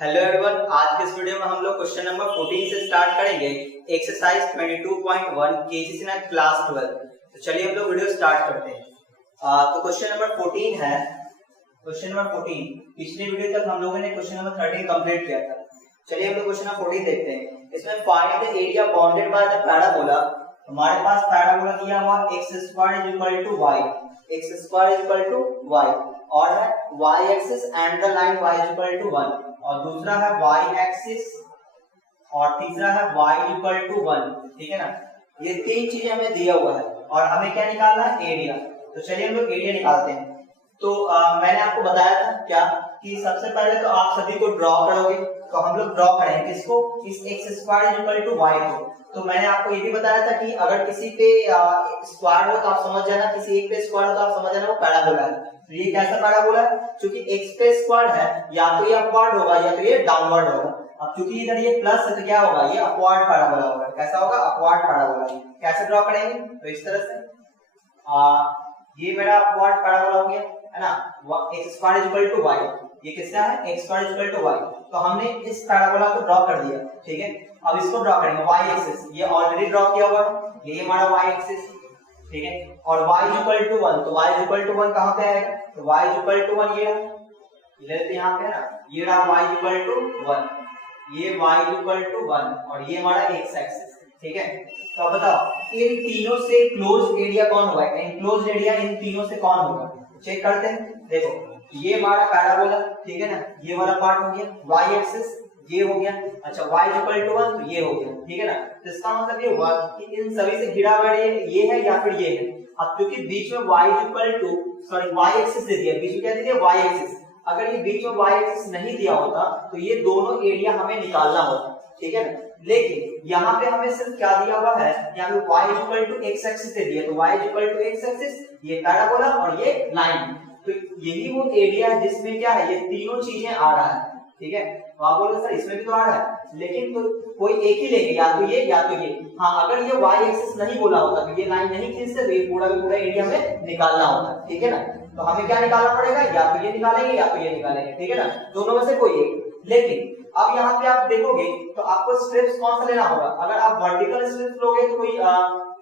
Hello everyone, आज के इस वीडियो में हम लोग क्वेश्चन नंबर 14 से स्टार्ट करेंगे। एक्सरसाइज 22.1 केजीसी ना क्लास 12। तो चलिए हम लोग वीडियो स्टार्ट करते हैं। तो क्वेश्चन नंबर 14 है। क्वेश्चन नंबर 14 पिछले वीडियो तक हम लोगों ने क्वेश्चन नंबर 13 कंप्लीट किया था। चलिए हम लोग क्वेश्चन नंबर 14 देखते हैं। इसमें find the area bounded by the parabola. हमारे पास पैराबोला दिया हुआ x² = y, x² = y और है y axis and the line y = 1 और दूसरा है y एक्सिस और तीसरा है y = 1। ठीक है ना, ये तीन चीजें हमें दिया हुआ है और हमें क्या निकालना है, एरिया। तो चलिए हम लोग एरिया निकालते हैं। तो मैंने आपको बताया था क्या कि सबसे पहले तो आप सभी को ड्रॉ करोगे। तो हम लोग ड्रॉ करेंगे किसको, इस x² = y को। तो मैंने आपको ये भी बताया था कि अगर किसी पे स्क्वायर हो तो आप समझ जाना, किसी एक पे स्क्वायर हो तो आप समझ जाना वो पैराबोला है। तो ये कैसा पैराबोला है, क्योंकि x पे स्क्वायर है या तो ये अपवर्ड होगा या तो ये डाउनवर्ड होगा। अब क्योंकि इधर ये प्लस है तो क्या होगा, ये अपवर्ड पैराबोला होगा। कैसा होगा, अपवर्ड पैराबोला। कैसे ड्रॉ करेंगे, तो इस तरह से ये मेरा अपवर्ड पैराबोला हो गया है ना, x² = y। ये किसका है, x² = y। तो हमने इस पैराबोला को ड्रॉ कर दिया। ठीक है, अब इसको ड्रॉ करेंगे y एक्सिस। ये ऑलरेडी ड्रॉ किया हुआ है, ये हमारा y एक्सिस। ठीक है, और y = 1। तो y = 1 कहां पे आएगा, तो y = 1 ये लेते यहां पे ना, ये रहा y = 1, ये y = 1 और ये हमारा x एक्सिस। ठीक है, तो अब बताओ इन तीनों से क्लोज एरिया कौन होगा, एनक्लोज्ड एरिया इन तीनों से कौन होगा। चेक करते हैं। देखो ये हमारा पैराबोला, ठीक है ना, ये वाला पार्ट हो गया y एक्सिस, ये हो गया। अच्छा y = 1 तो ये हो गया। ठीक है ना, तो इसका मतलब ये हुआ कि इन सभी से घिरा हुआ ये है या फिर ये है। अब क्योंकि बीच में y एक्सिस दे दिया, बीच में क्या दे दिया, y एक्सिस। अगर ये बीच में y एक्सिस नहीं दिया होता तो ये दोनों एरिया हमें निकालना होता। ठीक है ना, लेकिन यहाँ पे हमें सिर्फ क्या दिया हुआ है, यहाँ पे y = x एक्सिस दे दिया। तो y = x एक्सिस, ये पैराबोला और ये लाइन। तो यही वो एरिया है जिसमें क्या है, ये तीनों चीजें आ रहा है। ठीक है, तो आप बोलोगे सर इसमें भी तो आ रहा है, लेकिन तो कोई एक ही लेंगे, या तो ये या तो ये। हाँ, अगर ये y एक्सिस नहीं बोला होता तो ये लाइन नहीं खींचते तो ये पूरा का पूरा एरिया में निकालना होता। ठीक है ना, तो हमें क्या निकालना पड़ेगा, या तो ये निकालेंगे या तो ये निकालेंगे। ठीक है ना, दोनों में से कोई एक। लेकिन अब यहाँ पे आप देखोगे तो आपको स्ट्रिप्स कौन सा लेना होगा। अगर आप वर्टिकल स्ट्रिप्स लोगे तो कोई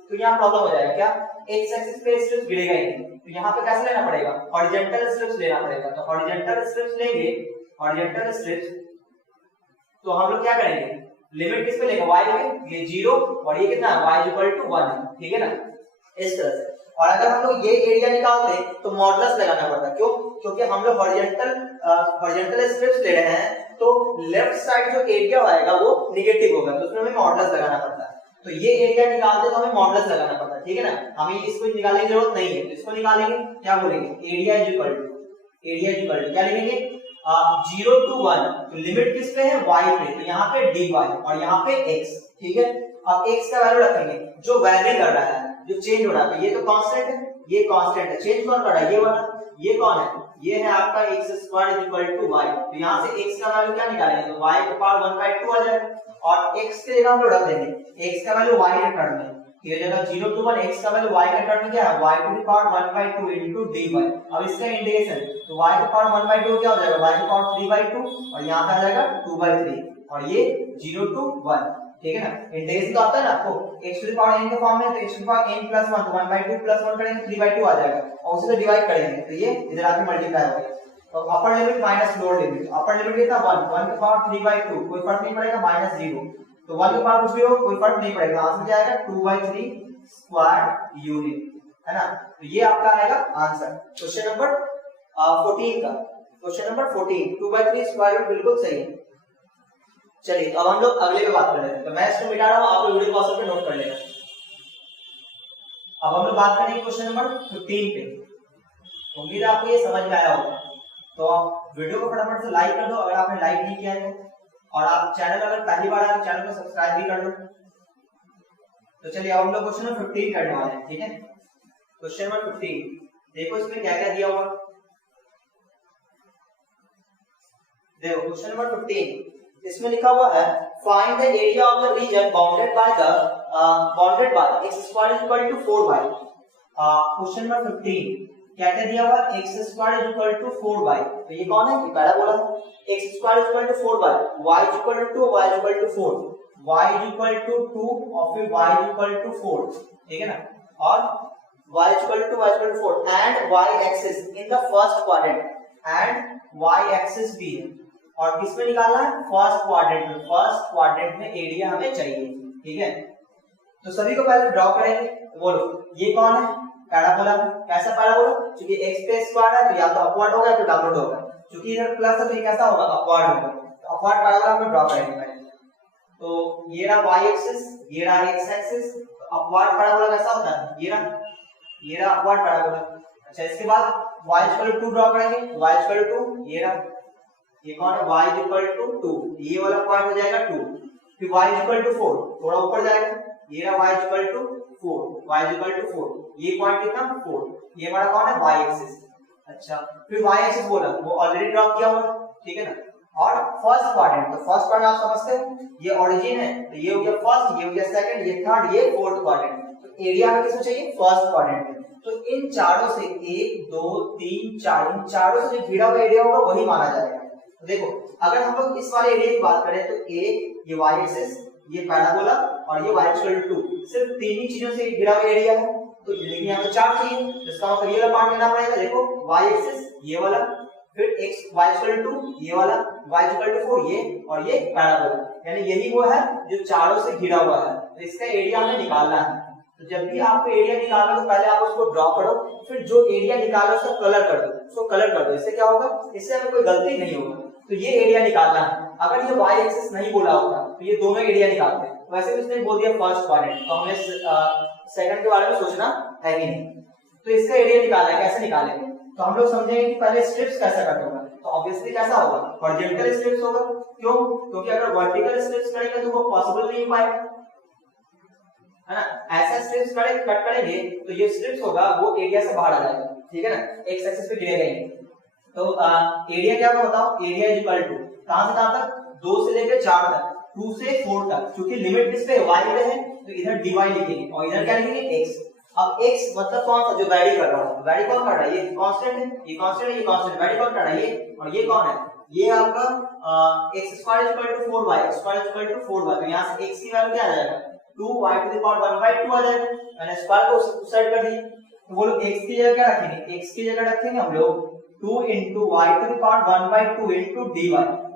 तो यहाँ प्रॉब्लम हो जाएगा, क्या एक्स एक्सिस पे स्ट्रिप्स गिरेगा ही नहीं। तो यहाँ पे कैसे लेना पड़ेगा, हॉरिजॉन्टल स्ट्रिप्स लेना पड़ेगा। तो हॉरिजॉन्टल स्ट्रिप्स लेंगे, हॉरिजॉन्टल स्ट्रिप्स। तो हम लोग क्या करेंगे, लिमिट किस पे लेंगे, y पे, ये 0 और ये कितना है, y = 1 है। ठीक है ना, इस तरह से। और अगर हम लोग ये एरिया निकालते तो मॉडुलस लगाना पड़ता। क्यों, क्योंकि हम लोग हॉरिजॉन्टल स्ट्रिप्स ले रहे हैं तो लेफ्ट साइड जो एरिया आएगा वो नेगेटिव होगा, तो उसमें हमें मॉडुलस लगाना पड़ता है। तो ये एरिया निकालते तो हमें मॉडुलस लगाना पड़ता है। ठीक है ना, हमें इसको निकालने की जरूरत नहीं है। तो इसको निकालेंगे, क्या बोलेंगे, एरिया इक्वल टू क्या लिखेंगे, 0 to 1। तो लिमिट किस पे है, y पे। तो यहाँ पे dy और यहाँ पे x। ठीक है, अब x का वैल्यू रखेंगे जो वैरी कर रहा है, जो चेंज हो रहा है। तो ये तो कांस्टेंट है, ये कांस्टेंट है। चेंज कौन कर रहा है, ये वाला, ये कौन है, ये है आपका x² = y। तो यहाँ से x का वैल्यू क्या निकालेंगे, तो y की पावर 1/2 आ जाएगा और x के जगह हम लोग रख देंगे x का वैल्यू y के टर्म में। ये जगह 0 to 1 x का वैल्यू y के टर्म में क्या है, y की पावर 1/2 into dy। अब इसका इंटीग्रेशन, तो y की पावर 1/2 क्या हो जाएगा, y की पावर 3/2 और यहाँ पे आ जाएगा 2/3 और ये 0 to 1। ठीक है ना, इंटीग्रेशन तो आता है ना आपको, x to the power n के फॉर्म में। तो x to the power n + 1 तो 1/2 + 1 करेंगे 3/2 आ जाएगा और उसे से डिवाइड करेंगे तो ये इधर आके मल्टीप्लाई होगा। तो अपर limit minus lower limit, upper limit कितना 1 की पावर 3/2, कोई फर्क नहीं पड़ेगा, -0। तो 1 की पावर कुछ भी हो कोई फर्क नहीं पड़ेगा, आंसर क्या आएगा 2/3 स्क्वायर यूनिट, है ना। तो ये आपका आएगा आंसर क्वेश्चन नंबर 14 का। क्वेश्चन नंबर 14 2/3 स्क्वायर यूनिट बिल्कुल सही है। चलिए अब हम लोग अगले पे बात कर लेते हैं। तो मैं इसको मिटा रहा हूं, आप लोग वीडियो पॉज पे नोट कर लेना। अब हम लोग बात करेंगे क्वेश्चन नंबर 15 पे। उम्मीद है आपको ये समझ में आया होगा। तो आप वीडियो को फटाफट से लाइक कर दो अगर आपने लाइक नहीं किया है, और आप चैनल अगर पहली बार आए तो चैनल को सब्सक्राइब भी कर लो। तो चलिए अब हम लोग क्वेश्चन नंबर 15 करने वाले हैं। ठीक है, क्वेश्चन नंबर 15 देखो इसमें क्या क्या दिया हुआ। देखो क्वेश्चन नंबर 15 इसमें लिखा हुआ है find the area of the region bounded by x² = 4y। Question number 15 क्या क्या दिया हुआ x square is equal to 4y, तो ये कौन है, ये पैराबोला है। x square is equal to 4y, y is equal to 2, y is equal to 4, y is equal to 2 और फिर y इज इक्वल टू 4, ठीक है ना, और y is equal to 4 and y axis in the first quadrant and y axis भी है, और किस में निकालना है, फर्स्ट क्वाड्रेंट में। फर्स्ट क्वाड्रेंट में एरिया हमें चाहिए, ठीक है। तो सभी को पहले ड्रॉ करेंगे। बोलो ये कौन है, पैराबोला। कैसा पैराबोला, क्योंकि x पे स्क्वायर है तो या तो अपवर्ड होगा या तो डाउनवर्ड होगा, क्योंकि इधर प्लस है तो ये कैसा होगा, अपवर्ड होगा। तो अपवर्ड पैराबोला हम ड्रॉ करेंगे पहले। तो ये रहा y एक्सिस, ये रहा x एक्सिस। तो अपवर्ड पैराबोला कैसा होता है, ये रहा अपवर्ड पैराबोला। अच्छा, इसके बाद y इक्वल टू 2 ड्रॉ करेंगे। y इक्वल टू 2, ये रहा, ये कौन है, y इक्वल टू 2, ये वाला पॉइंट हो जाएगा 2। फिर y इक्वल टू 4, थोड़ा ऊपर जाएगा, ये रहा y equal to 4, y equal to 4, ये पॉइंट कितना 4, ये हमारा कौन है, y एक्सिस। अच्छा, फिर y एक्सिस बोला वो ऑलरेडी ड्रॉ किया हुआ, ठीक है ना। और फर्स्ट क्वाड्रेंट, तो फर्स्ट क्वाड्रेंट आप समझते हो, ये ओरिजिन है, तो ये हो गया फर्स्ट, ये हो गया सेकंड, ये थर्ड, ये फोर्थ क्वाड्रेंट। तो एरिया हमें किसमें चाहिए, फर्स्ट क्वाड्रेंट में। तो इन चारों से 1 2 3 4, इन चारों से जो घिरा हुआ एरिया होगा वही माना जाएगा। तो देखो, अगर हम लोग इस वाले एरिया की बात करें तो ये y एक्सिस, ये पैराबोला और ये y इक्वल टू 2, सिर्फ तीन ही चीजों से घिरा हुआ एरिया है। तो लेकिन यहाँ पे 4 चाहिए, जिसका मतलब ये वाला पार्ट लेना पड़ेगा। देखो y एक्सिस ये वाला, फिर x y इक्वल टू ये वाला, y इक्वल टू 4 ये, और ये पैराबोला, यानी यही वो है जो चारों से घिरा हुआ है। तो इसका एरिया हमें निकालना है। तो जब भी आपको एरिया निकालना तो पहले आप उसको ड्रॉ करो, फिर जो एरिया निकालो उसका कलर कर दो, उसको कलर कर दो। इससे क्या होगा, इससे हमें कोई गलती नहीं होगा। तो ये एरिया निकालना है। अगर ये y एक्सिस नहीं बोला होता तो ये दोनों एरिया निकालते हैं। वैसे भी उसने बोल दिया फर्स्ट क्वाड्रेंट, तो हमें सेकंड के बारे में सोचना है ही नहीं। तो इसका एरिया निकालना है, कैसे निकालेंगे, तो हम लोग समझेंगे कि पहले स्ट्रिप्स कैसा कट होगा। तो ऑब्वियसली कैसा होगा, हॉरिजॉन्टल स्ट्रिप्स होगा। क्यों, क्योंकि अगर वर्टिकल स्ट्रिप्स करेंगे तो वो पॉसिबल नहीं हो पाएगा, है ना। ऐसा स्ट्रिप्स कट करेंगे तो ये स्ट्रिप्स होगा वो एरिया से बाहर आ जाएगा, ठीक है ना, एक्स एक्सिस पे गिरेगा ही। तो एरिया क्या होगा बताओ, एरिया इज इक्वल टू कहां से कहां तक, 2 से लेकर 4 तक, 2 से 4 तक। क्योंकि लिमिट किस पे, y पे है, तो इधर dy लिखेंगे और इधर क्या लिखेंगे, x। अब x मतलब कौन सा, जो वैरी कर रहा है, वैरी कौन कर रहा है, ये कांस्टेंट है, ये कांस्टेंट है, ये कांस्टेंट, वैरी कौन कर रहा है, ये। और ये कौन है, ये आपका x square equal to 4y, x square equal to 4y। तो यहां से x की वैल्यू क्या आ जाएगा, 2y टू द पावर 1/2 आ जाएगा। मैंने स्क्वायर को उस साइड कर दी। तो बोलो x की जगह क्या रखेंगे, x की जगह रखेंगे हम लोग 2 into y to the power 1/2 into dy।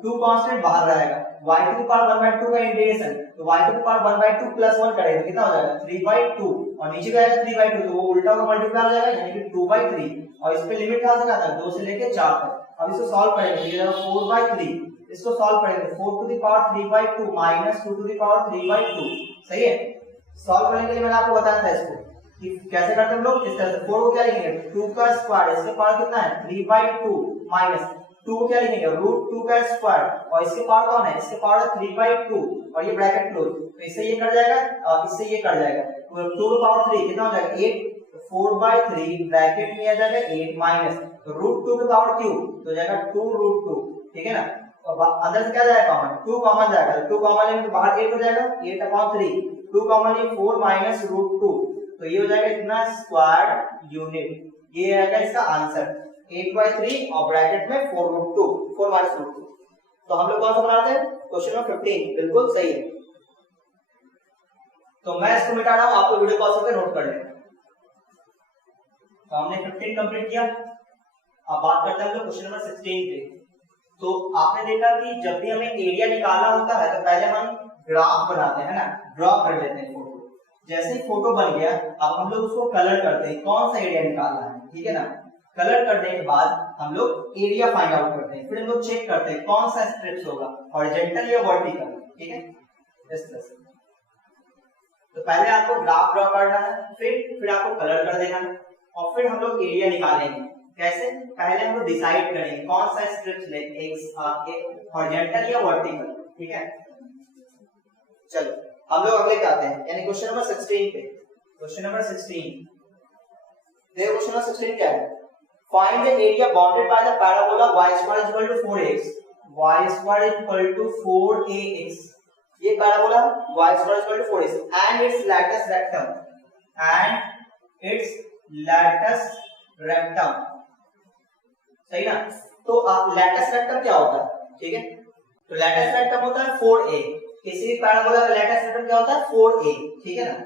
2 constant बाहर रहेगा, y to the power 1/2 का इंटीग्रेशन, तो y to the power 1/2 plus 1 करेंगे कितना हो जाएगा, 3/2, और नीचे क्या आएगा 3/2, तो वो उल्टा होकर मल्टीप्लाई हो जाएगा, यानी कि 2/3। और इस पे लिमिट कहां से कहां तक, 2 से लेके 4 तक। अब इसको सॉल्व करेंगे, ये जाएगा 4/3, इसको सॉल्व करेंगे 4 to the power 3/2 minus 2 to the power 3/2, सही है। सॉल्व करने के लिए मैंने आपको बताया था इसको कि कैसे करते हैं हम लोग, इस तरह से 4 को क्या लिखेंगे, 2 का स्क्वायर, इसके पावर कितना है 3/2 माइनस 2 को क्या लिखेंगे √2 का स्क्वायर, और इसके पावर कौन है, इसके पावर 3/2, और ये ब्रैकेट क्लोज। तो इससे ये कट जाएगा और इससे ये कट जाएगा, तो 2 की पावर 3 कितना हो जाएगा 8, 4/3 ब्रैकेट में आ जाएगा 8 माइनस √2 की पावर क्यूब, तो जाएगा 2√2, ठीक है ना। और अंदर से क्या जाएगा कॉमन, 2 कॉमन जाएगा, 2 कॉमन लेंगे तो बाहर 8 हो जाएगा, 8/3, 2 कॉमन लिए 4 माइनस √2, तो ये हो जाएगा इतना स्क्वायर यूनिट। ये आएगा इसका आंसर 8/3 और ब्रैकेट में 4√2, 4 माइनस √2। तो हम लोग कौन सा बनाते हैं, क्वेश्चन नंबर 15, बिल्कुल सही है। तो मैं इसको मिटा रहा हूं, आपको वीडियो पॉज करके नोट कर लेना। तो हमने 15 कंप्लीट किया। अब बात करते हैं हम लोग क्वेश्चन नंबर 16 पे। तो आपने देखा कि जब भी हमें एरिया निकालना होता है तो पहले हम ग्राफ बनाते हैं ना, ड्रॉ कर लेते हैं फोटो। जैसे ही फोटो बन गया, अब हम लोग उसको कलर करते हैं, कौन सा एरिया निकालना है, ठीक है ना। कलर करने के बाद हम लोग एरिया फाइंड आउट करते हैं, फिर हम लोग चेक करते हैं कौन सा स्ट्रिप्स होगा, हॉरिजॉन्टल या वर्टिकल, ठीक है, इस तरह से। तो पहले आपको ग्राफ ड्रॉ करना है, फिर आपको कलर कर देना है, और फिर हम लोग एरिया निकालेंगे। कैसे, पहले हम लोग डिसाइड करेंगे कौन सा स्ट्रिप्स ले, हॉरिजॉन्टल या वर्टिकल, ठीक है। चलो हम लोग अगले आते हैं, यानी क्वेश्चन नंबर 16 पे। क्वेश्चन नंबर 16 देखो, क्वेश्चन नंबर 16 क्या है, find the area bounded by the parabola y square is equal to 4x, y square is equal to 4ax। ये parabola y square is equal to 4x and its latus rectum, and its latus rectum, सही ना। तो lattice rectum क्या होता है, ठीक है, तो लैटिस रेक्टम होता है 4a, किसी भी पैराबोला का लैटिस रेक्टम क्या होता है 4a, ठीक है ना।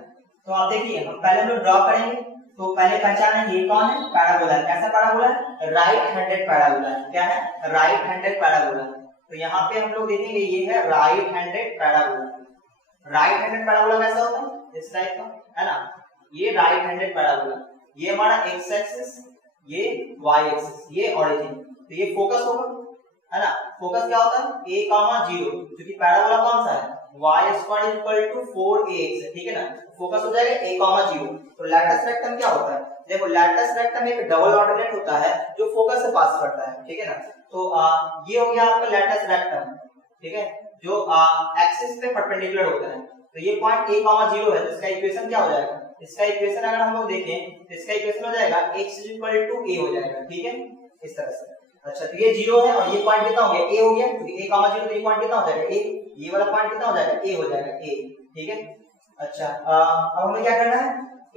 तो आप देखिए हम पहले हम लोग ड्रॉ करेंगे, तो पहले पहचानेंगे ये कौन है, पैराबोला है। कैसा पैराबोला है, राइट हैंडेड पैराबोला है। क्या है, राइट हैंडेड पैराबोला। तो यहाँ पे हम लोग देखेंगे ये है right handed parabola. Right handed parabola कैसा होता है, इस टाइप का, है ना। ये राइट हैंडेड पैराबोला, ये हमारा एक्स एक्सिस, ये वाई एक्सिस, ये ओरिजिन, तो ये फोकस होगा, है ना। फोकस क्या होता है, a, 0, क्योंकि पैराबोला कौन सा है, y² 4ax, ठीक है ना। फोकस हो जाएगा a, 0। तो लैटिस रेक्टम क्या होता है, देखो लैटिस रेक्टम एक डबल ऑर्डिनेट होता है जो फोकस से पास करता है, ठीक है ना। तो ये हो गया आपका लैटिस रेक्टम, ठीक है, जो एक्सिस पे परपेंडिकुलर होता है। तो ये पॉइंट a, 0 है, तो इसका इक्वेशन क्या हो जाएगा, इसका इक्वेशन अगर हम लोग देखें तो इसका इक्वेशन हो जाएगा x a हो जाएगा, ठीक है, इस तरह से। अच्छा, तो ये 0 है और ये पॉइंट कितना हो गया, a हो गया, क्योंकि a, 0, तो ये पॉइंट कितना हो जाएगा a, ये वाला पॉइंट कितना हो जाएगा a हो जाएगा a, ठीक है। अच्छा, अब हमें क्या करना है,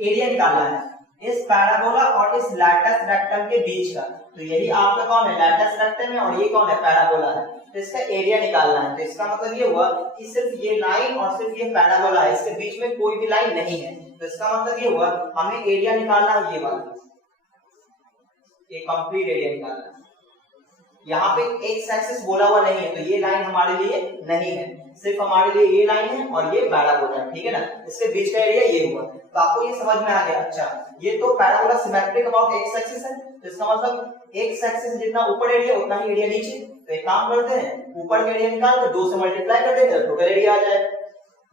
एरिया निकालना है इस पैराबोला और इस लैटिस रेक्टम के बीच का। तो यही आपका कौन है, लैटिस रेक्टम है, और ये कौन है, पैराबोला है। तो इसका एरिया निकालना है। तो इसका मतलब ये हुआ कि सिर्फ ये लाइन और सिर्फ ये पैराबोला है, इसके बीच में कोई भी लाइन नहीं है। तो इसका मतलब ये हुआ हमें एरिया निकालना है, ये वाला, ये कंप्लीट एरिया निकालना है। यहाँ पे एक्स एक्सिस बोला हुआ नहीं है, तो ये लाइन हमारे लिए नहीं है, सिर्फ हमारे लिए ये लाइन है और ये पैराबोला है, ठीक है ना। इसके बीच का एरिया ये हुआ। तो आपको ये समझ में आ गया। अच्छा, ये तो parabola symmetric about x axis है, तो इसका मतलब एक्स एक्सिस जितना ऊपर एरिया उतना ही एरिया नीचे। तो एक काम करते हैं, ऊपर का एरिया निकाल कर 2 से मल्टीप्लाई कर देंगे तो टोटल एरिया आ जाएगा।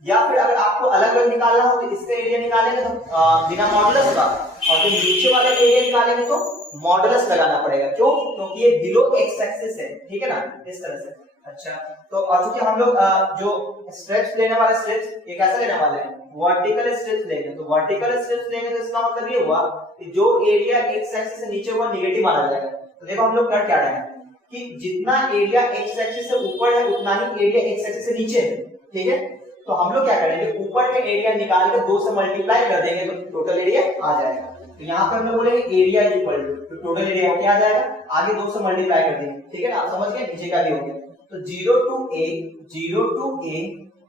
या फिर अगर आपको अलग अलग निकालना हो तो इसका एरिया निकालेंगे तो बिना मॉडुलस का, और जो नीचे वाला एरिया निकालेंगे तो मॉडुलस लगाना पड़ेगा। क्यों, क्योंकि ये बिलो एक्स एक्सिस है, ठीक है ना, इस तरह से। अच्छा, तो और चूंकि हम लोग जो स्ट्रेप्स लेने वाले स्ट्रेप्स ये कैसे लेने वाले हैं, वर्टिकल स्ट्रेप्स लेंगे। तो वर्टिकल स्ट्रेप्स लेंगे तो इसका मतलब ये हुआ कि जो एरिया एक्स एक्सिस से नीचे हुआ नेगेटिव माना जाएगा। तो देखो हम लोग कर क्या रहे हैं कि जितना एरिया एक्स एक्सिस से ऊपर है उतना ही एरिया एक्स एक्सिस से नीचे है, ठीक है। तो हम लोग क्या करेंगे, ऊपर का एरिया निकाल के 2 से मल्टीप्लाई कर देंगे तो टोटल एरिया आ जाएगा। तो यहाँ पे हम लोग बोलेंगे area equal to total area क्या आ जाएगा, आगे 2 से मल्टीप्लाई कर देंगे, ठीक है ना। आप समझ गए, नीचे का भी हो गया। तो 0 to a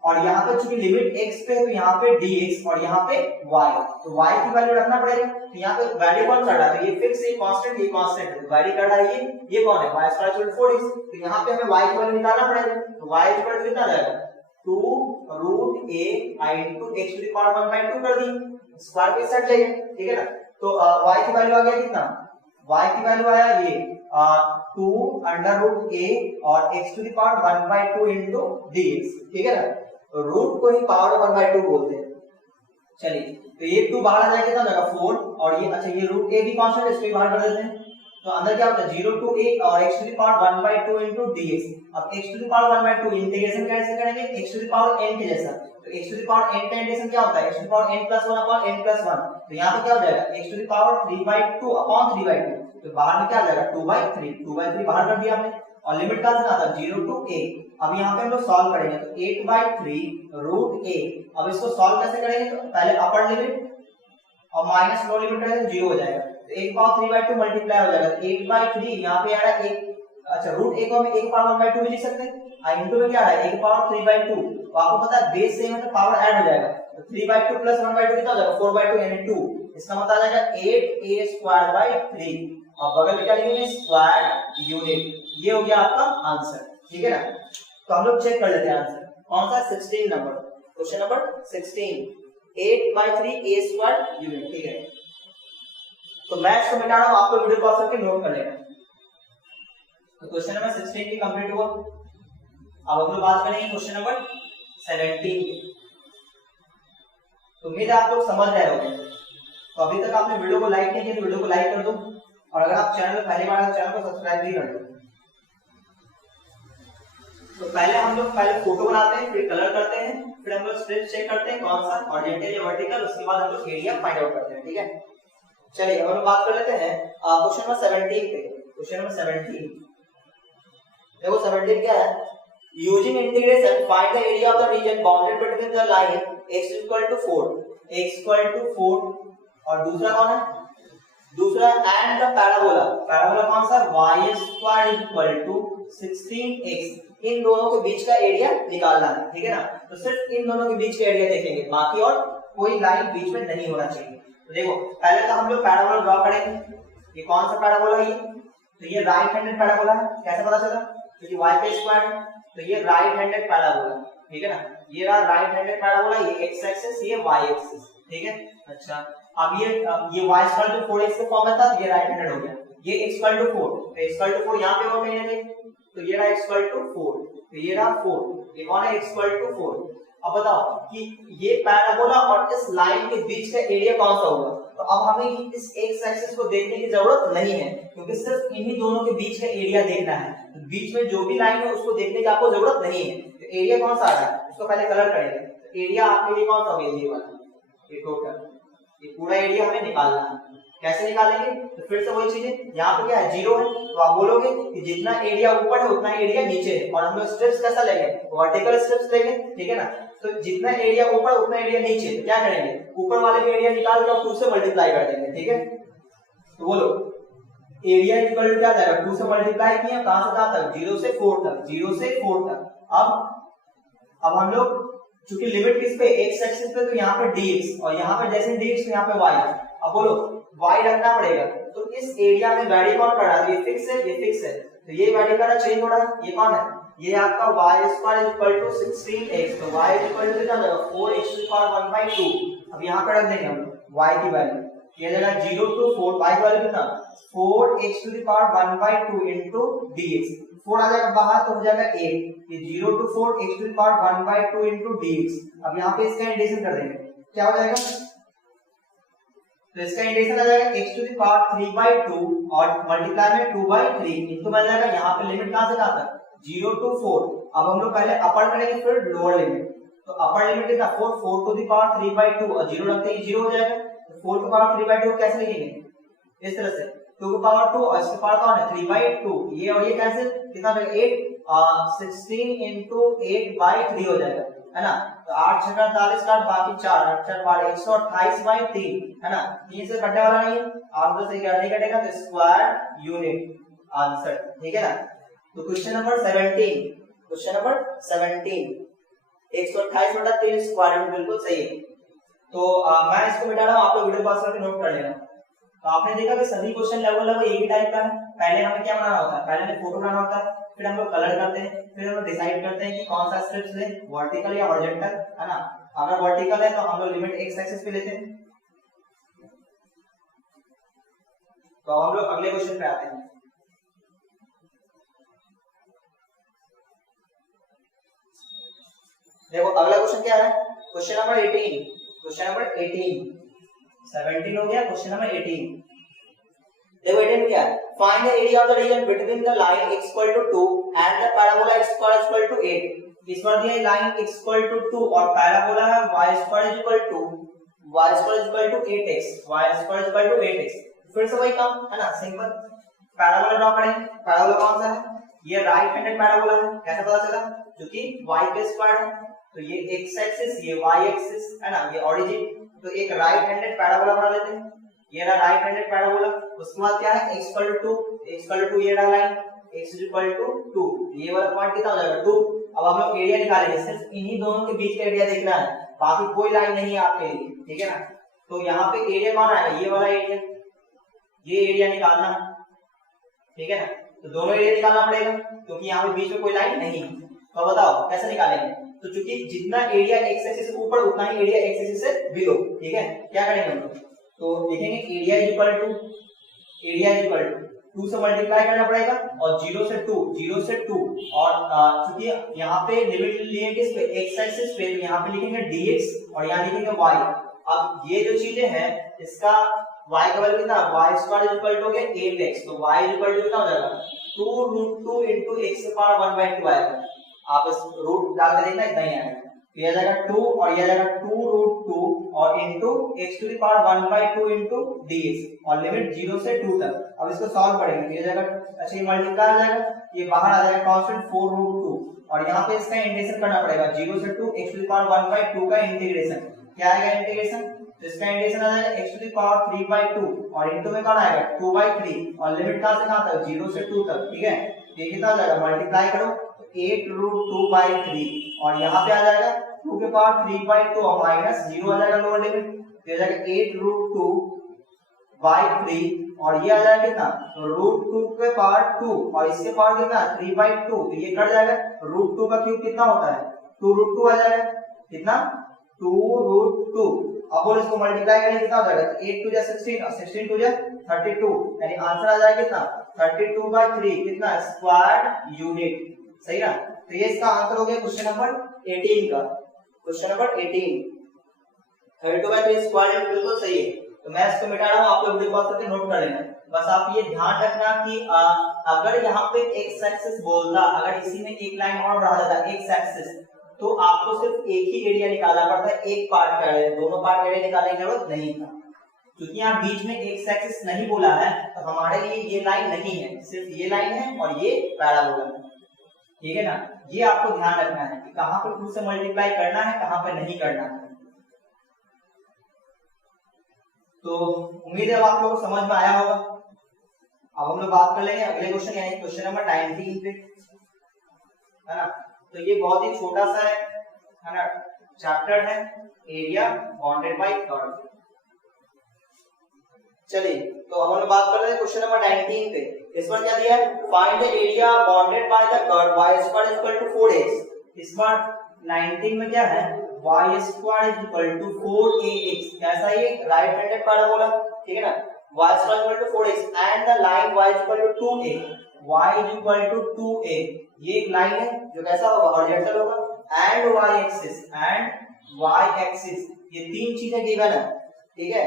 और यहाँ पे चूंकि लिमिट x पे है तो यहाँ पे dx और यहाँ पे y, तो y की वैल्यू रखना पड़ेगा। तो यहाँ पे वैल्यू कौन सा रहा है, ये फिक्स है, कांस्टेंट, ये कांस्टेंट है, तो वैल्यू कर रहा है ये कौन है, y² 4x। तो यहाँ पे हमें y की वैल्यू निकालना पड़ेगा। तो y इक्वल कितना जाएगा, 2√a into x to the power 1/2 कर दी, स्क्वायर पे सेट लेंगे, ठीक है ना। तो y की वैल्यू आ गया कितना, y की वैल्यू आया ये 2√a और x to the power 1/2 into dx, ठीक है ना। रूट को ही पावर 1/2 बोलते हैं। चलिए, तो ये 2 बाहर आ जाएगा, कितना जाएगा 4, और ये अच्छा ये रूट a भी कांस्टेंट है, इसको भी बाहर कर देते हैं। तो अंदर क्या होता है 0 to a और x to the power 1/2 into dx। अब x to the power 1/2 integration कैसे करेंगे, x to the power n के जैसा। तो x to the power n का इंटीग्रेशन क्या होता है, x to the power n plus 1 upon n plus 1। तो यहाँ पे क्या हो जाएगा x to the power 3/2 upon 3/2। तो बाहर में क्या आ जाएगा 2/3, 2/3 बाहर कर दिया हमने, और लिमिट कहां से आता है 0 to a। अब यहाँ पे हम लोग सॉल्व करेंगे तो 8/3 √a। अब इसको सॉल्व कैसे करेंगे, तो पहले अपर लिमिट और माइनस लोअर लिमिट करेंगे तो 0 हो जाएगा। तो 1 पावर 3/2 मल्टीप्लाई हो जाएगा, 8/3 यहाँ पे आ रहा है 1, अच्छा रूट 1 को हम 1 पावर 1/2 भी लिख सकते हैं, और इनटू में क्या आ रहा है 1 पावर 3/2। तो आपको पता है बेस सेम है तो पावर ऐड हो जाएगा, तो 3/2 प्लस 1/2 कितना हो जाएगा 4/2 यानी 2। इसका मतलब आ जाएगा 8a² 3, और बगल में क्या लिखेंगे स्क्वायर यूनिट। ये हो गया आपका आंसर, ठीक है ना। तो हम लोग चेक कर लेते हैं आंसर कौन सा, 16 number, question number 16, 8/3a² unit, ठीक है। तो मैं इसको मिटा रहा हूं, आपको वीडियो पॉज करके नोट कर लेना। तो क्वेश्चन नंबर 16 भी कंप्लीट हुआ। अब हम लोग बात करेंगे क्वेश्चन नंबर 17 की। तो उम्मीद है आप लोग समझ रहे होंगे। तो अभी तक आपने वीडियो को लाइक नहीं किया तो वीडियो को लाइक कर दो, और अगर आप चैनल में पहली बार आए तो चैनल को सब्सक्राइब भी कर दो। तो पहले हम लोग फोटो बनाते हैं, फिर कलर करते हैं, फिर हम लोग स्ट्रिप चेक करते हैं कौन सा हॉरिजॉन्टल या वर्टिकल, उसके बाद हम लोग एरिया फाइंड आउट करते हैं, ठीक है। चलिए अब हम लोग बात कर लेते हैं क्वेश्चन नंबर 17 पे। क्वेश्चन नंबर 17 देखो, 17 क्या है, using integration find the area of the region bounded between the line x = 4, x = 4, और दूसरा कौन है दूसरा एंड द पैराबोला, पैराबोला कौन सा, y² = 16x, इन दोनों के बीच का एरिया निकालना है, ठीक है ना। तो सिर्फ इन दोनों के बीच का एरिया देखेंगे, बाकी और कोई लाइन बीच में नहीं होना चाहिए। तो देखो पहले तो हम लोग पैराबोला ड्रॉ करेंगे। ये कौन सा पैराबोला है, तो ये राइट हैंडेड पैराबोला है। कैसे पता चला, क्योंकि y पे स्क्वायर है, तो ये राइट हैंडेड पैराबोला, ठीक है ना। ये रहा राइट हैंडेड पैराबोला, ये x एक्सिस, ये y एक्सिस, ठीक है। अच्छा अब ये y = 4x के फॉर्म में था, ये राइट हैंडेड हो गया। ये x = 4, तो x = 4 यहां पे हो कहीं ना कहीं, तो ये रहा x = 4, तो ये रहा 4, ये कौन है, x = 4। अब बताओ कि ये पैराबोला और इस लाइन के बीच का एरिया कौन सा होगा। तो अब हमें इस x एक्सिस को देखने की जरूरत नहीं है, क्योंकि सिर्फ इन्हीं दोनों के बीच का एरिया देखना है। तो बीच में जो भी लाइन है उसको देखने की आपको जरूरत नहीं है। तो एरिया कौन सा आ रहा है, इसको पहले कलर करेंगे। तो एरिया आपके लिए कौन सा होगा, ये वाला, ये टोटल, ये पूरा एरिया हमें निकालना है। कैसे निकालेंगे, तो फिर से वही चीज है, यहाँ पे क्या है, 0 है, तो आप बोलोगे कि जितना एरिया ऊपर है उतना एरिया नीचे है। और हम लोग स्टेप्स कैसा लेंगे, वर्टिकल स्टेप्स लेंगे, ठीक है ना। तो जितना एरिया ऊपर उतना एरिया नीचे, तो क्या करेंगे, ऊपर वाले का एरिया निकाल कर 2 से मल्टीप्लाई कर देंगे, ठीक है। तो बोलो एरिया इक्वल टू क्या जाएगा, 2 से मल्टीप्लाई किया, कहां से कहां तक, 0 से 4 तक, 0 से 4 तक। अब हम लोग चूंकि लिमिट किस पे, x एक्सिस पे, तो यहाँ पे dx, और यहाँ पे जैसे dx तो यहाँ पे y। अब बोलो y रखना पड़ेगा, तो इस एरिया में वैल्यू कौन कर रहा है, ये फिक्स है, ये फिक्स है, तो ये वैल्यू का चेंज हो रहा है। ये कौन है, ये आपका y² = 16x, तो y = कितना जाएगा, 4x⁴ अब यहाँ पे रख देंगे हम y की वैल्यू, ये जाएगा 0 to 4, y की वैल्यू कितना, 4x⁴ into dx, 4 आ जाएगा बाहर तो हो जाएगा 8, ये 0 to 4 x⁴ into dx। अब यहाँ पे इसका इंटीग्रेशन कर देंगे, क्या हो जाएगा, तो इसका इंटीग्रेशन आ जाएगा x⁴ 3/2 और मल्टीप्लाई में 2/3 इनको मिल जाएगा। यहाँ पे लिमिट कहां से कहां तक, 0 to 4। अब हम लोग पहले अपर करेंगे फिर लोअर लिमिट, तो अपर लिमिट कितना, 4 3/2 और 0 रखते ही 0 हो जाएगा। तो 4 3/2 कैसे लिखेंगे, इस तरह से 2 और इसके पावर कौन है, 3/2, ये और ये कैंसिल, कितना हो जाएगा 8, 16 into 8/3 हो जाएगा, है ना। तो 8 × 6 = 48, बाकी 4 8 4 12 128/3, है ना। 3 से कटने वाला नहीं है, 8 से क्या नहीं कटेगा, तो स्क्वायर यूनिट आंसर, ठीक है ना। तो question number 17, question number 17 128/3 square unit बिल्कुल सही है। तो मैं इसको मिटा रहा हूं, आप लोग वीडियो पॉज करके नोट कर लेना। तो आपने देखा कि सभी क्वेश्चन लगभग एक ही टाइप का है। पहले हमें क्या बनाना होता है, पहले हमें फोटो बनाना होता है, फिर हम लोग कलर करते हैं, फिर हम लोग डिसाइड करते हैं कि कौन सा स्ट्रिप्स ले, वर्टिकल या हॉरिजॉन्टल, है ना। अगर वर्टिकल है तो हम लोग लिमिट x एक्सिस पे लेते हैं। तो हम लोग अगले क्वेश्चन पे आते हैं। देखो अगला क्वेश्चन क्या है, क्वेश्चन नंबर 18, क्वेश्चन नंबर 18, 17 हो गया, क्वेश्चन नंबर 18। देखो 18 क्या है, find the area of the region between the line x = 2 and the parabola x² = 8। इस बार दिया लाइन x = 2 और पैराबोला है y² = 8x, y² = 8x। फिर से वही काम है ना, सिंपल पैराबोला ड्रॉ करें। पैराबोला कौन सा है, ये राइट हैंडेड पैराबोला है। कैसे पता चला, क्योंकि y पे स्क्वायर है, तो ये x एक्सिस, ये y एक्सिस, है ना, ये ओरिजिन। तो एक राइट हैंडेड पैराबोला बना लेते हैं, ये रहा राइट हैंडेड पैराबोला। उसके बाद क्या है, x = 2, ये रहा लाइन x = 2, ये वाला पॉइंट कितना हो जाएगा 2। अब हम लोग एरिया निकालेंगे, सिर्फ इन्हीं दोनों के बीच का एरिया देखना है, बाकी कोई लाइन नहीं है आपके लिए, ठीक है ना। तो यहाँ पे एरिया कौन आएगा, ये वाला एरिया, ये एरिया निकालना है, ठीक है ना। तो दोनों एरिया निकालना पड़ेगा, क्योंकि यहाँ पे बीच में कोई लाइन नहीं है। तो बताओ कैसे निकालेंगे, तो चूंकि जितना एरिया x एक्सिस से ऊपर उतना ही एरिया x एक्सिस से बिलो, ठीक है। क्या करेंगे हम लोग, तो लिखेंगे एरिया इक्वल टू 2 से मल्टीप्लाई करना पड़ेगा, और 0 से 2 और चूंकि यहाँ पे लिमिट लिए किस पे, x एक्सिस पे, यहाँ पे लिखेंगे dx और यहाँ लिखेंगे y। अब ये जो चीजें हैं इसका y का वैल्यू कितना, y² = हो गया 8x, तो y कितना हो जाएगा 2√2 into x⁴ 1/2 आएगा। आप इस रूट डाल के देखना, इतना ही आएगा। ये आ जाएगा 2 और ये आ जाएगा 2√2 और इनटू x⁴ 1/2 इनटू dx और लिमिट 0 से 2 तक। अब इसको सॉल्व करेंगे, ये जाएगा, अच्छा ये मल्टीप्लाई आ जाएगा, ये बाहर आ जाएगा कांस्टेंट 4√2 और यहाँ पे इसका इंटीग्रेशन करना पड़ेगा 0 से 2 x⁴ 1/2 का इंटीग्रेशन। क्या आएगा इंटीग्रेशन, तो इसका इंटीग्रेशन आ जाएगा x टू द पावर 3/2 और इनटू में कौन आएगा 2/3 और लिमिट कहां से कहां तक 0 से 2 तक, ठीक है। ये कितना आ जाएगा मल्टीप्लाई करो 8√2/3 और यहाँ पे आ जाएगा 2 के पावर 3/2 और माइनस 0 आ जाएगा लोअर लिमिट, तो आ जाएगा 8√2/3 और ये आ जाएगा कितना √2 के पावर 2 और इसके पावर कितना 3/2, तो ये कट जाएगा √2 का क्यूब कितना होता है 2√2 आ जाएगा, कितना 2√2। अब बोल इसको मल्टीप्लाई करें कितना हो जाएगा 8 2 16 और 16 2 32, यानी आंसर आ जाएगा कितना 32/3 कितना स्क्वायर यूनिट, सही ना। तो ये इसका आंसर हो गया क्वेश्चन नंबर 18 का। क्वेश्चन नंबर 18 32/3 स्क्वायर यूनिट बिल्कुल सही है। तो मैं इसको मिटा रहा हूं, आप लोग वीडियो पॉज करके नोट कर लेना। बस आप ये ध्यान रखना कि अगर यहाँ पे एक्स एक्सिस बोलता, अगर इसी में एक लाइन और बढ़ा देता एक्स एक्सिस, तो आपको सिर्फ एक ही एरिया निकालना पड़ता है, एक पार्ट का एरिया, दोनों पार्ट एरिया निकालने की जरूरत नहीं था। क्योंकि यहाँ बीच में एक्स एक्सिस नहीं बोला है तो हमारे लिए ये लाइन नहीं है, सिर्फ ये लाइन है और ये पैराबोला है, ठीक है ना। ये आपको ध्यान रखना है कि कहां पे 2 से मल्टीप्लाई करना है, कहां पे नहीं करना है। तो उम्मीद है आप लोगों को समझ में आया होगा। अब हम लोग बात कर लेंगे अगले क्वेश्चन यानी क्वेश्चन नंबर 19 पे, है ना। तो ये बहुत ही छोटा सा है ना चैप्टर है, एरिया बाउंडेड बाय कर्व। चलिए तो अब हम लोग बात कर रहे हैं क्वेश्चन नंबर 19 पे। इस पर क्या दिया है, find the area bounded by the curve y² 4x। इस बार 19 में क्या है y² 4ax, कैसा ये राइट हैंडेड पैराबोला, ठीक है ना। y² 4x and the line y 2a, y 2a ये एक लाइन है जो कैसा होगा हॉरिजॉन्टल होगा, एंड y एक्सिस ये तीन चीजें गिवन है, ठीक है।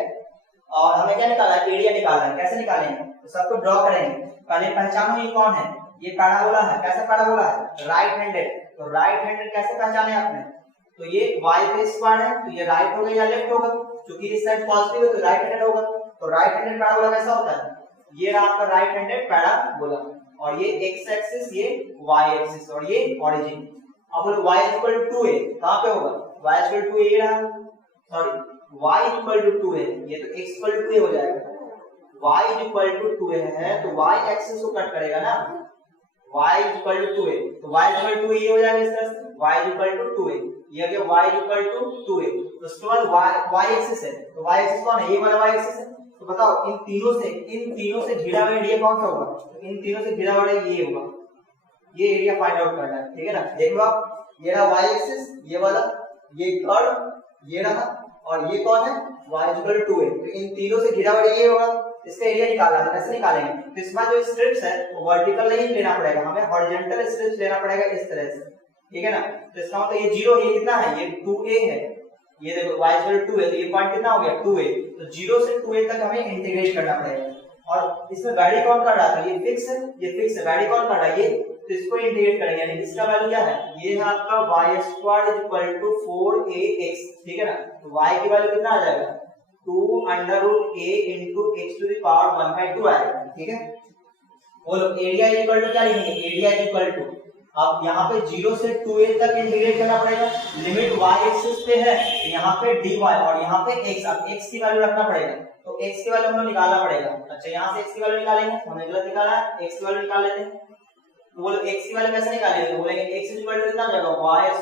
और हमें क्या निकालना है एरिया निकालना है, कैसे निकालेंगे तो सबको ड्रॉ करेंगे। पहले पहचानो ये कौन है, ये पैराबोला है, कैसा पैराबोला है राइट हैंडेड। तो राइट हैंडेड कैसे पहचाने आपने, तो ये y पे स्क्वायर है तो ये राइट होगा या लेफ्ट होगा, क्योंकि इस साइड पॉजिटिव है तो राइट हैंडेड होगा। तो राइट हैंडेड पैराबोला कैसा होता है, ये रहा आपका राइट हैंडेड पैराबोला और ये x एक्सिस ये y एक्सिस और ये ओरिजिन। अब बोलो y 2a कहां पे होगा, y 2a ये रहा, सॉरी y 2a ये तो x 2a हो जाएगा। y 2a है तो y एक्सिस को कट करेगा ना, y 2a तो y 2a ये हो जाएगा इस तरह से, y 2a ये हो गया y 2a। तो उसके बाद y एक्सिस है तो y एक्सिस कौन है, ये वाला y एक्सिस है। तो बताओ इन तीनों से घिरा हुआ एरिया कौन सा होगा, तो इन तीनों से घिरा हुआ ये होगा, ये एरिया फाइंड आउट करना है, ठीक है ना। देख लो आप ये रहा y एक्सिस ये वाला, ये कर्व ये रहा और ये कौन है y 2a। तो इन तीनों से घिरा हुआ ये होगा, इसका एरिया निकालना है, कैसे निकालेंगे तो इसमें जो स्ट्रिप्स है वो वर्टिकल नहीं लेना पड़ेगा, हमें हॉरिजॉन्टल स्ट्रिप्स लेना पड़ेगा इस तरह से, ठीक है ना। तो इसका मतलब ये 0 ये कितना है ये 2a है, ये देखो y 2 है तो ये पॉइंट कितना हो गया 2a। तो 0 से 2a तक हमें इंटीग्रेट करना पड़ेगा और इसमें वैल्यू कौन कर रहा था, ये फिक्स है, ये फिक्स है, वैल्यू कौन कर रहा है ये, तो इसको इंटीग्रेट करेंगे यानी इसका वैल्यू क्या है, ये है आपका y² 4ax, ठीक है ना। तो y की वैल्यू कितना आ जाएगा 2√a into x to the power 1/2 आएगा, ठीक है। बोलो एरिया इक्वल टू क्या लिखेंगे, एरिया इक्वल टू, अब यहाँ पे 0 से 2a तक इंटीग्रेट करना पड़ेगा, लिमिट y एक्सिस पे है तो यहाँ पे dy और यहाँ पे x, अब x की वैल्यू रखना पड़ेगा, तो x की वैल्यू हमें निकालना पड़ेगा। अच्छा यहाँ से x की वैल्यू निकालेंगे, हमने गलत निकाला है, x की वैल्यू निकाल लेते हैं। तो बोलो x की वैल्यू कैसे निकालेंगे, तो बोलेंगे x इक्वल टू कितना हो जाएगा y²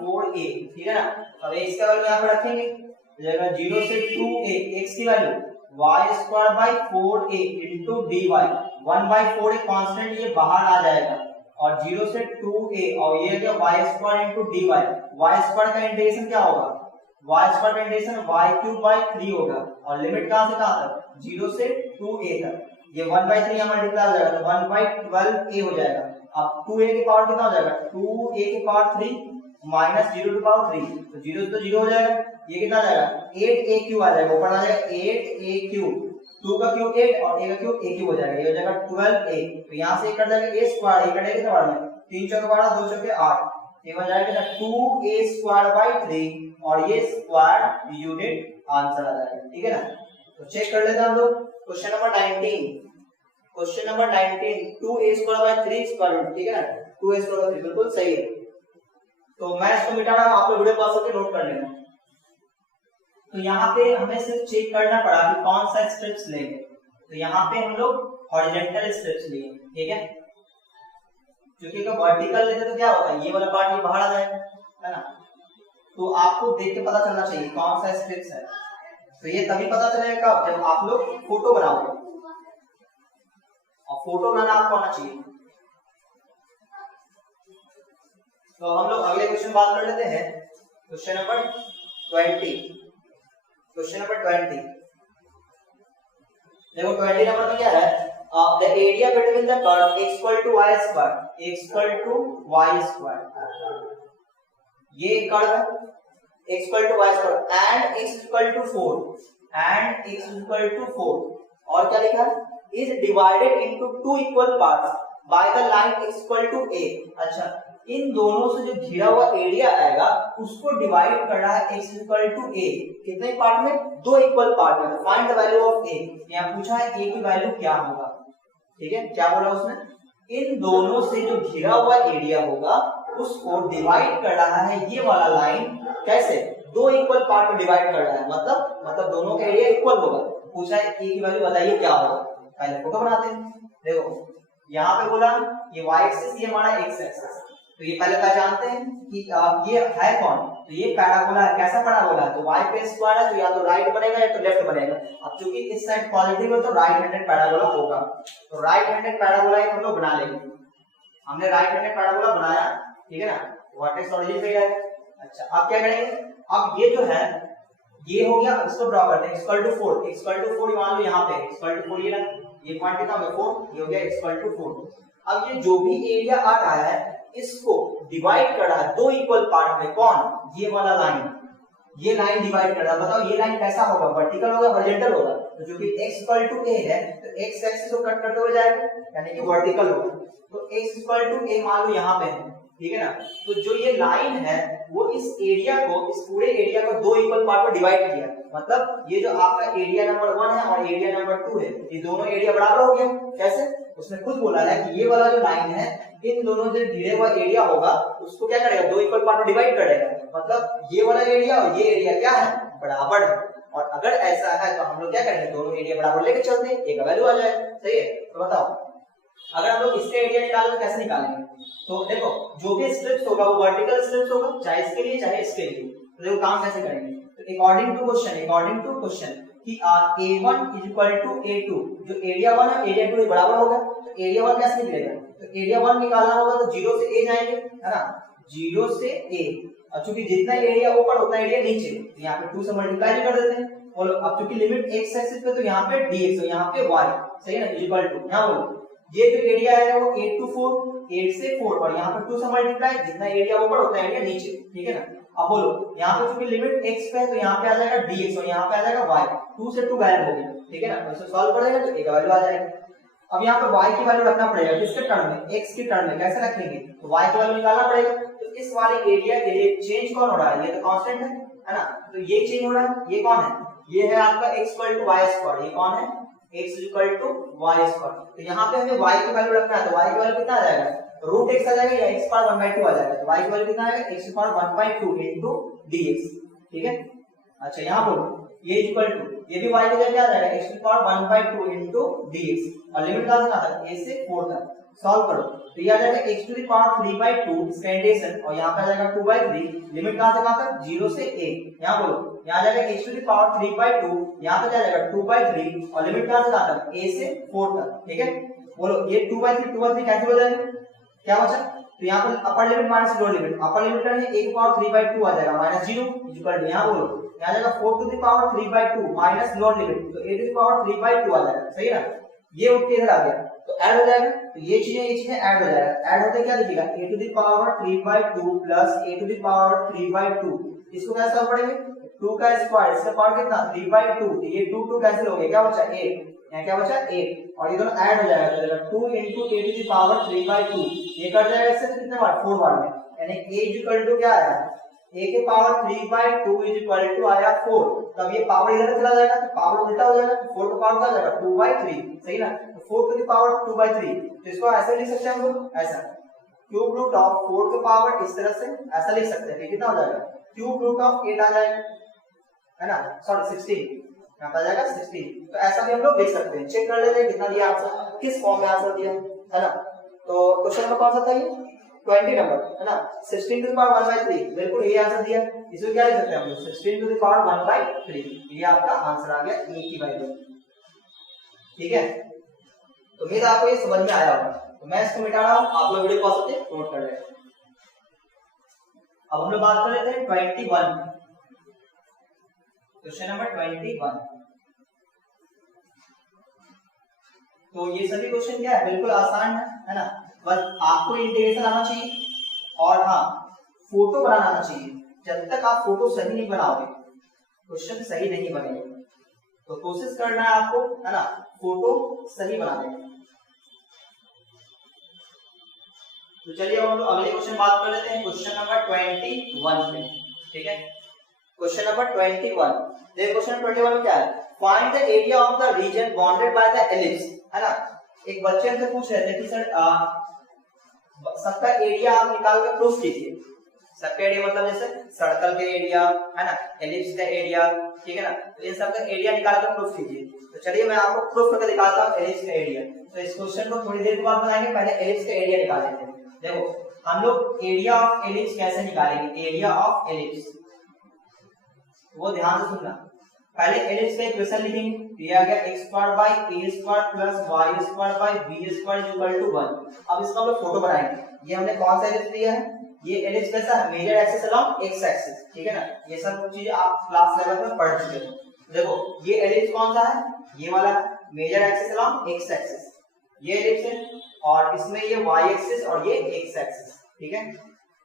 4a, ठीक है ना। अब x की वैल्यू यहाँ पे रखेंगे, तो जाएगा 0 से 2a, x की value y² 4a into dy, 1/4 एक कांस्टेंट ये बाहर आ जाएगा और 0 से 2a और ये क्या y² into dy, y² का इंटीग्रेशन क्या होगा, y² का इंटीग्रेशन y³ 3 होगा और लिमिट कहां से कहां तक 0 से 2a तक, ये 1/3 यहां मल्टीप्लाई हो जाएगा तो 1/12a हो जाएगा। अब 2a की पावर कितना हो जाएगा 2a की पावर 3 माइनस 0 टू पावर 3, तो 0 से तो 0 हो जाएगा, ये कितना आ जाएगा 8a³ आ जाएगा, ऊपर आ जाएगा 8a³, 2 का क्यूब 8 और a का क्यूब a³ हो जाएगा, ये हो जाएगा 12a। तो यहां से कट जाएगा a स्क्वायर, ये कटेगा कितना बार में 3 चौके 12 2 चौके 8, ये हो जाएगा 2a² 3 और ये स्क्वायर यूनिट आंसर आ जाएगा, ठीक है ना। तो चेक कर लेते हैं हम लोग question number 19, question number 19 2a² 3 square root, ठीक है ना, 2a² 3 बिल्कुल सही है। तो मैं इसको मिटा रहा हूं, आप लोग वीडियो पॉज करके नोट कर लेना। तो यहाँ पे हमें सिर्फ चेक करना पड़ा कि कौन सा स्ट्रिप्स लेंगे। तो यहाँ पे हम लोग हॉरिजॉन्टल स्ट्रिप्स लिए, ठीक है, क्योंकि अगर वर्टिकल लेते तो क्या होता है, ये वाला पार्ट ये बाहर आ जाएगा, है ना। तो आपको देख के पता चलना चाहिए कौन सा स्ट्रिप्स है। तो ये तभी पता चलेगा कब, जब आप लोग फोटो बनाओगे, और फोटो बनाना आपको आना चाहिए। तो हम लोग अगले क्वेश्चन बात कर लेते हैं, क्वेश्चन नंबर 20। क्वेश्चन नंबर 20 देखो, 20 नंबर में क्या है, the area between the curve x equal to y square, x equal to y square, ये कर्व है x equal to y square and x equal to 4, and x equal to 4, और क्या लिखा है, is divided into two equal parts by the line x equal to a। अच्छा, इन दोनों से जो घिरा हुआ एरिया आएगा उसको डिवाइड कर रहा है x इक्वल टू a, कितने पार्ट में, दो इक्वल पार्ट में। Find the value of a, यहाँ पूछा है a की वैल्यू क्या होगा, ठीक है। क्या बोला उसने, इन दोनों से जो घिरा हुआ एरिया होगा उसको डिवाइड कर रहा है ये वाला लाइन, कैसे, दो इक्वल पार्ट में डिवाइड कर रहा है, मतलब दोनों का एरिया इक्वल होगा। पूछा है a की वैल्यू बताइए क्या होगा। पहले फोटो बनाते हैं, देखो यहाँ पे बोला ये y एक्सिस, ये हमारा x एक्सिस, तो ये पहले पहचानते हैं कि ये है कौन, तो ये पैराबोला है। कैसा पैराबोला है, तो y पे स्क्वायर है, तो या तो राइट बनेगा या तो लेफ्ट बनेगा। अब चूंकि इस साइड पॉजिटिव है तो राइट हैंडेड पैराबोला होगा, तो राइट हैंडेड पैराबोला हम लोग बना लेंगे। हमने राइट हैंडेड पैराबोला बनाया, ठीक है ना, वर्टेक्स ओरिजिन पे जाएगा। अच्छा, अब क्या करेंगे, अब ये जो है ये हो गया, इसको ड्रॉ करते हैं, x equal to 4, x equal to 4 मान लो यहाँ पे x इक्वल टू 4, ये पॉइंट कितना हो गया 4, ये हो गया x इक्वल टू 4। अब ये जो भी एरिया आ रहा है इसको डिवाइड कर रहा है दो इक्वल पार्ट में, कौन, ये वाला लाइन, ये लाइन डिवाइड कर रहा है। बताओ ये लाइन कैसा होगा, वर्टिकल होगा, हॉरिजॉन्टल होगा। तो जो कि x इक्वल टू a है तो x एक्सिस को कट करते हुए जाएगा, यानी कि वर्टिकल होगा। तो x इक्वल टू a मान लो यहाँ पे है, ठीक है ना। तो जो ये लाइन है वो इस एरिया को, इस पूरे एरिया को दो इक्वल पार्ट में डिवाइड किया, मतलब ये जो आपका एरिया नंबर 1 है और एरिया नंबर 2 है, ये दोनों एरिया बराबर हो गया। कैसे, उसने खुद बोला है कि ये वाला जो लाइन है इन दोनों जो घिरे हुआ एरिया होगा उसको क्या करेगा, दो इक्वल पार्ट में डिवाइड करेगा, मतलब ये वाला एरिया और ये एरिया क्या है, बराबर है। और अगर ऐसा है तो हम लोग क्या करेंगे, दोनों एरिया बराबर लेके चलते हैं, एक वैल्यू आ जाएगा। सही है, तो बताओ अगर हम लोग इसके एरिया निकालें तो कैसे निकालेंगे। तो देखो जो भी स्ट्रिप्स होगा वो वर्टिकल स्ट्रिप्स होगा, चाहे इसके लिए चाहे इसके लिए। तो देखो काम कैसे करेंगे, तो अकॉर्डिंग टू क्वेश्चन कि a1 is equal to a2, जो एरिया 1 है एरिया 2 बराबर होगा, तो एरिया 1 कैसे निकलेगा, तो एरिया 1 निकालना होगा तो 0 से a जाएंगे, है ना, 0 से a। अब चूंकि जितना एरिया ऊपर उतना एरिया नीचे, तो यहाँ पे 2 से मल्टीप्लाई कर देते हैं। बोलो अब चूंकि लिमिट x एक्सिस पे तो यहाँ पे dx और यहाँ पे y, सही है ना, इक्वल टू, यहाँ बोलो ये जो एरिया है वो 8 to 4, 8 से 4 और यहाँ पे 2 से मल्टीप्लाई, जितना एरिया ऊपर उतना एरिया नीचे, ठीक है ना। अब बोलो यहाँ पे चूंकि लिमिट x पे है तो यहाँ पे आ जाएगा dx और यहाँ पे आ जाएगा y, 2 से 2 गायब हो गया, ठीक है ना। तो इसे सॉल्व करेंगे तो एक वैल्यू आ जाएगा। अब यहाँ पे y की वैल्यू रखना पड़ेगा, किसके टर्म में, x की टर्म में। कैसे रखेंगे, तो y की वैल्यू निकालना पड़ेगा। तो इस वाले एरिया के लिए चेंज कौन हो रहा है, ये तो कांस्टेंट है ना, तो ये चेंज हो रहा है, ये कौन है, ये है आपका x equal to y square, ये कौन है, x equal to y square. तो यहाँ पे हमें y की वैल्यू रखना है, तो y की वैल्यू कितना आ जाएगा, रूट x आ जाएगा या x पावर 1/2 आ जाएगा। तो y की वैल्यू कितना आएगा, x पावर 1/2 इनटू dx, ठीक है। अच्छा यहाँ बोलो ये इक्वल टू, ये भी y की जगह क्या आ जाएगा, x पावर 1/2 इनटू dx, और लिमिट कहां से कहां तक, a से 4 तक। सॉल्व करो तो ये आ जाएगा x टू द पावर 3/2 इसका इंटीग्रेशन, और यहाँ पे आ जाएगा 2/3, लिमिट कहां से कहां तक, 0 से a। यहाँ बोलो यहाँ आ जाएगा x टू द पावर 3/2, यहाँ पे आ जाएगा 2/3, और लिमिट कहां से कहां तक, a से 4 तक, ठीक है। बोलो ये 2/3 कैसे हो जाएगा, क्या बचा, तो यहाँ पर upper limit minus lower limit, upper limit का a की पावर 3/2 आ जाएगा -0 इक्वल टू, यहाँ बोलो यहाँ जाएगा 4 to the power 3/2 minus lower limit, तो a टू द पावर 3/2 आ जाएगा, सही है ना। ये उठ के इधर आ गया तो ऐड हो जाएगा, तो ये चीजें ऐड हो जाएगा। ऐड होते क्या दिखेगा, a to the power 3/2 plus a to the power 3/2, इसको कैसे सॉल्व करेंगे, 2 का स्क्वायर, इसका पावर कितना 3/2, तो ये 2 कैंसिल हो गया, क्या बचा 8, यहाँ क्या बचा 8, और ये दोनों ऐड हो जाएगा, 2 into a to the power 3/2, ये कट जाएगा इससे कितने बार, 4 बार में, यानी a इक्वल टू क्या आया, a के पावर 3/2 इक्वल टू आया 4। तब ये पावर इधर चला जाएगा तो पावर उल्टा हो जाएगा, 4 का पावर क्या हो जाएगा 2/3, सही ना। तो 4 to the power 2/3, तो इसको ऐसे लिख सकते हैं हम लोग, ऐसा क्यूब रूट ऑफ 4 के पावर, इस तरह से ऐसा लिख सकते हैं, कितना हो जाएगा, क्यूब रूट ऑफ 8 आ जाएगा, है ना, सॉरी 16, यहाँ पर आ जाएगा 16। तो ऐसा भी हम लोग लिख सकते हैं। चेक कर लेते हैं कितना दिया आंसर, किस फॉर्म में आंसर दिया है ना। तो क्वेश्चन नंबर कौन सा था ये, 20 नंबर है ना, 16 टू द पावर 1/3, बिल्कुल ये आंसर दिया। इसमें क्या लिख सकते हैं हम लोग, 16 टू द पावर 1/3, ये आपका आंसर आ गया ए की वैल्यू। ठीक है, तो उम्मीद आपको ये समझ में आया होगा। तो मैं इसको मिटा रहा हूं, आप लोग वीडियो पॉज करके नोट कर लें। अब हम लोग बात कर लेते हैं 21, क्वेश्चन नंबर 21। तो ये सभी क्वेश्चन क्या है, बिल्कुल आसान है ना। बस आपको इंटीग्रेशन आना चाहिए और हाँ फोटो बनाना आना चाहिए। जब तक आप फोटो सही नहीं बनाओगे क्वेश्चन सही नहीं बनेगा। तो कोशिश करना है आपको, है ना, फोटो सही बनाने की। तो चलिए अब हम लोग अगले क्वेश्चन बात कर लेते हैं, क्वेश्चन नंबर 21 में। ठीक है, क्वेश्चन नंबर 21। देखिए क्वेश्चन 21 में क्या है, find the area of the region bounded by the ellipse, है ना। एक बच्चे से पूछ रहे थे कि सर सबका एरिया आप निकाल कर प्रूफ कीजिए। सबका एरिया मतलब जैसे सर्कल का एरिया, है ना, एलिप्स का एरिया, ठीक है ना। तो इन सब का एरिया निकाल कर प्रूफ कीजिए। तो चलिए मैं आपको प्रूफ करके दिखाता हूँ एलिप्स का एरिया। तो इस क्वेश्चन को थोड़ी देर के बाद बनाएंगे, पहले एलिप्स का एरिया निकाल लेते हैं। देखो हम लोग एरिया ऑफ एलिप्स कैसे निकालेंगे, एरिया ऑफ एलिप्स वो ध्यान से सुनना। पहले एलिप्स का इक्वेशन लिखेंगे, दिया गया x² by a² plus y² by b² equal to 1। अब इसका हम लोग फोटो बनाएंगे। ये हमने कौन सा एलिप्स लिया है, ये एलिप्स कैसा है, major axis along x axis, ठीक है ना। ये सब चीज आप क्लास लेवल में पढ़ चुके हो। देखो ये एलिप्स कौन सा है, ये वाला major axis along x axis, ये एलिप्स है। और इसमें ये y एक्सिस और ये x एक्सिस, ठीक है।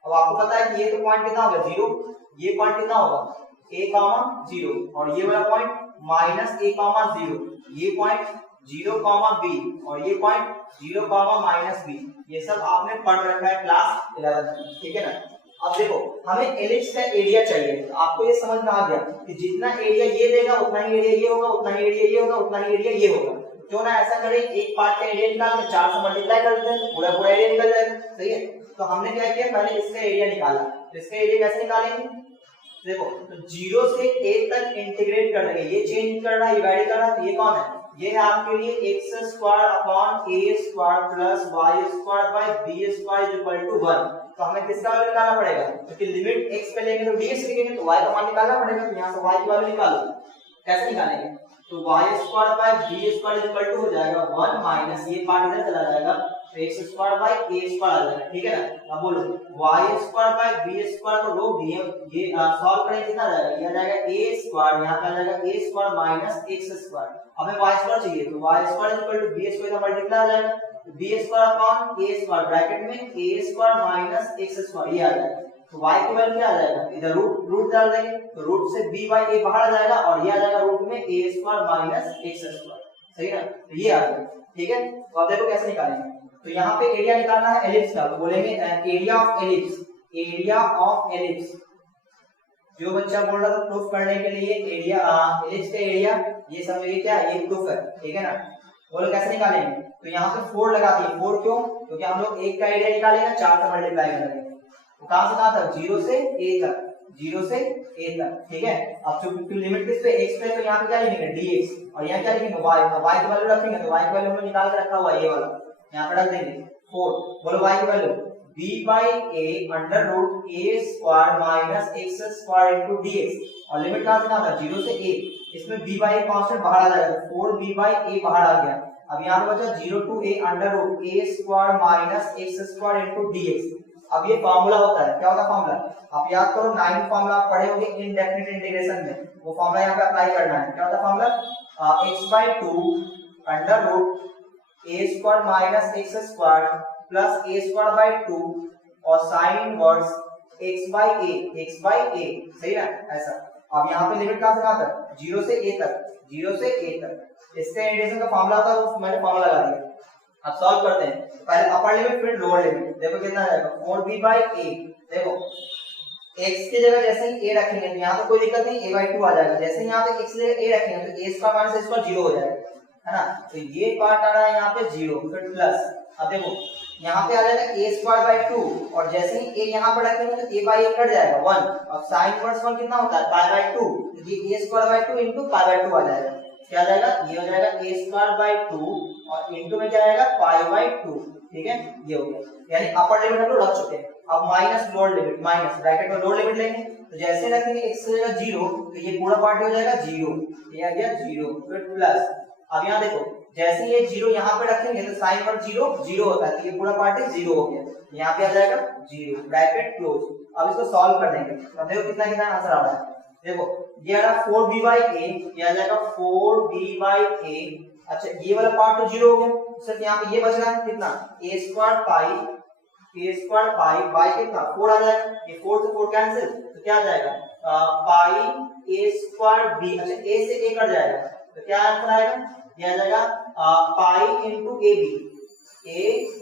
अब आपको पता है कि ये तो पॉइंट कितना होगा 0, ये पॉइंट कितना होगा a,0 और ये वाला पॉइंट -a,0, ये पॉइंट 0, b और ये पॉइंट 0, -b। ये सब आपने पढ़ रखा है क्लास 11 में, ठीक है ना। अब देखो हमें एलिप्स का एरिया चाहिए। तो आपको ये समझ में आ गया कि जितना एरिया ये देगा उतना ही एरिया ये होगा, उतना ही एरिया ये होगा, उतना ही एरिया ये होगा। क्यों ना ऐसा करें, एक पार्ट का एरिया निकाल के 4 से मल्टीप्लाई कर देते हैं, पूरा पूरा एरिया निकल जाएगा। सही है, तो हमने क्या किया, पहले इसका एरिया निकाला। तो इसका एरिया कैसे निकालेंगे, देखो तो 0 से a तक इंटीग्रेट कर देंगे। ये चेंज कर रहा है, डिवाइड कर रहा है, तो ये कौन है, ये है आपके लिए x² upon a² plus y² by b² equal to 1। तो हमें किसका वैल्यू निकालना पड़ेगा, क्योंकि लिमिट x पे लेंगे तो dx लिखेंगे, तो y का मान निकालना पड़ेगा। तो यहाँ से y की वैल्यू निकालो, कैसे निकालेंगे, तो y² by b² equal to हो जाएगा 1 माइनस ये पार्ट इधर चला जाएगा, तो x² बाई a² आ जाएगा, ठीक है ना। अब बोलो y² बाई b² को रोक दिए, ये सॉल्व करें कितना आ जाएगा, ये आ जाएगा a², यहाँ पे आ जाएगा a² माइनस x²। हमें y² चाहिए, तो y² इक्वल टू b² का मल्टीप्लाई आ जाएगा, तो b² अपॉन a² ब्रैकेट में a² माइनस x², ये आ जाएगा। तो y की वैल्यू क्या आ जाएगा, इधर रूट डाल देंगे, तो रूट से b बाई a बाहर आ जाएगा और ये आ जाएगा रूट में a² माइनस x²। सही ना, तो ये आ जाएगा, ठीक है। तो अब देखो कैसे निकालेंगे। तो यहाँ पे एरिया निकालना है एलिप्स का, तो बोलेंगे area of ellipse, area of ellipse. जो बच्चा बोल रहा था प्रूफ करने के लिए एरिया, एलिप्स का एरिया, ये सब ये क्या है, ये प्रूफ है, ठीक है ना। बोलो कैसे निकालेंगे, तो यहाँ पे 4 लगा दिए। 4 क्यों, क्योंकि हम लोग एक का एरिया निकालेंगे 4 से मल्टीप्लाई करेंगे। तो कहां से कहां तक, 0 से a तक, 0 से a तक, ठीक है। अब चूंकि लिमिट किस पे, x पे, तो यहाँ पे क्या लिखेंगे dx, और यहाँ क्या लिखेंगे y, y की वैल्यू रखेंगे, तो y की वैल्यू हमने निकाल के रखा हुआ है ये वाला, यहाँ पे रख देंगे 4। बोलो y की value b by a under root a² minus x² into dx, और लिमिट कहां से कहां था, 0 से a। इसमें b बाई a कांस्टेंट बाहर आ जाएगा, 4b बाई a बाहर आ गया। अब यहाँ पे बचा 0 to a under root a² minus x² into dx। अब ये फार्मूला होता है, क्या होता है फार्मूला, आप याद करो 9 फार्मूला आप पढ़े होंगे इनडेफिनिट इंटीग्रेशन में, वो फार्मूला यहाँ पे अप्लाई करना है। क्या होता है formula, x/2 under root a² minus x² plus a²/2 और साइन इनवर्स x/a, सही ना, ऐसा। अब यहाँ पे लिमिट कहां से कहां तक, 0 से a तक, 0 से a तक। इसके इंटीग्रेशन का फार्मूला था, वो मैंने फार्मूला लगा दिया। अब सॉल्व करते हैं, पहले अपर लिमिट फिर लोअर लिमिट। देखो कितना आ जाएगा, 4b बाई a। देखो x की जगह जैसे ही a रखेंगे तो यहाँ पे कोई दिक्कत नहीं, a/2 आ जाएगा। जैसे यहाँ पे x की जगह a रखेंगे तो a² माइनस a² 0 हो जाएगा, है ना। तो ये पार्ट आ रहा है यहाँ पे 0, फिर प्लस। अब देखो यहाँ पे आ जाएगा a स्क्वायर बाई 2 और जैसे ही a यहाँ पर रखेंगे तो a बाई 1 कट जाएगा 1 और sin इनवर्स 1 कितना होता है पाई बाई 2 तो ये a square by 2 into pi by 2 आ जाएगा। क्या आ जाएगा ये हो जाएगा a स्क्वायर बाई 2 और इनटू में क्या आएगा पाई बाई 2। ठीक है ये हो गया यानी अपर लिमिट हम लोग रख चुके हैं। अब minus lower limit minus bracket में लोअर लिमिट लेंगे तो जैसे रखेंगे x की जगह 0 तो ये पूरा पार्ट हो जाएगा 0 ये आ गया 0 फिर प्लस अब यहाँ देखो जैसे ये 0 यहाँ पे रखेंगे तो साइन पर 0 0 होता है तो ये पूरा पार्ट 0 हो गया यहाँ पे आ जाएगा 0 ब्रैकेट क्लोज। अब इसको सॉल्व कर देंगे अब देखो कितना कितना आंसर आ रहा है। देखो ये आ रहा 4b बाई a ये आ जाएगा 4b बाई a। अच्छा ये वाला पार्ट तो 0 हो गया सिर्फ यहाँ पे ये बच रहा है कितना a स्क्वायर पाई बाई कितना 4 आ जाएगा ये 4 से 4 कैंसिल तो क्या आ जाएगा पाई a स्क्वायर b। अच्छा a से a कट जाएगा तो क्या आंसर आएगा ये आ जाएगा पाई इंटू ए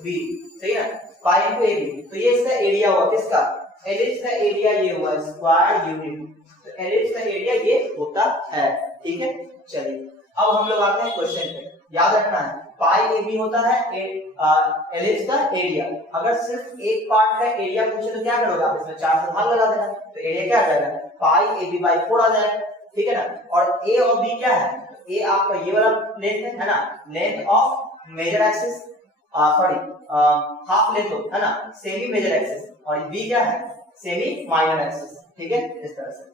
बी सही है पाई इंटू ए बी। तो ये इसका एरिया हुआ किसका एलिप्स का एरिया ये हुआ स्क्वायर यूनिट तो एलिप्स का एरिया ये होता है। ठीक है चलिए अब हम लोग आते हैं क्वेश्चन पे। याद रखना है पाई ए बी होता है एलिप्स का एरिया। अगर सिर्फ एक पार्ट का एरिया पूछे तो क्या करोगे आप इसमें 4 से भाग लगा देना तो एरिया क्या आ जाएगा पाई ए बी बाई 4 आ जाएगा। ठीक है ना और ए और बी क्या है ए आपका ये वाला लेंथ है ना length of major axis sorry half length है ना सेमी मेजर एक्सिस और बी क्या है सेमी माइनर एक्सिस। ठीक है इस तरह से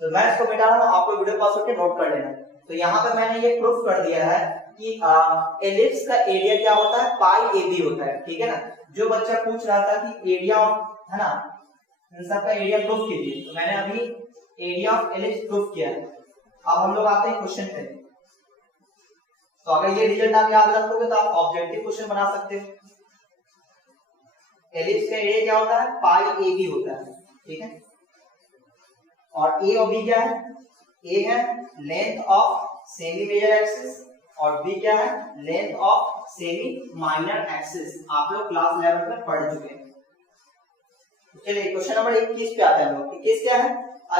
तो मैं इसको मिटा रहा हूं आपको वीडियो पॉज करके नोट कर लेना। तो यहाँ पे मैंने ये प्रूफ कर दिया है कि एलिप्स का एरिया क्या होता है पाई ए बी होता है। ठीक है ना जो बच्चा पूछ रहा था कि एरिया ऑफ है ना इन सब का एरिया प्रूफ कीजिए तो मैंने अभी एरिया ऑफ एलिप्स प्रूफ किया है। अब हम लोग आते हैं क्वेश्चन पे। तो अगर ये रिजल्ट आप याद रखोगे तो आप ऑब्जेक्टिव क्वेश्चन बना सकते हो। एलिप्स का एरिया क्या होता है पाई ए बी होता है। ठीक है और ए और बी क्या है ए है length of semi major axis और बी क्या है length of semi minor axis. आप लोग क्लास 11 में पढ़ चुके हैं। चलिए क्वेश्चन नंबर 21 पे आते हैं हम लोग। 21 क्या है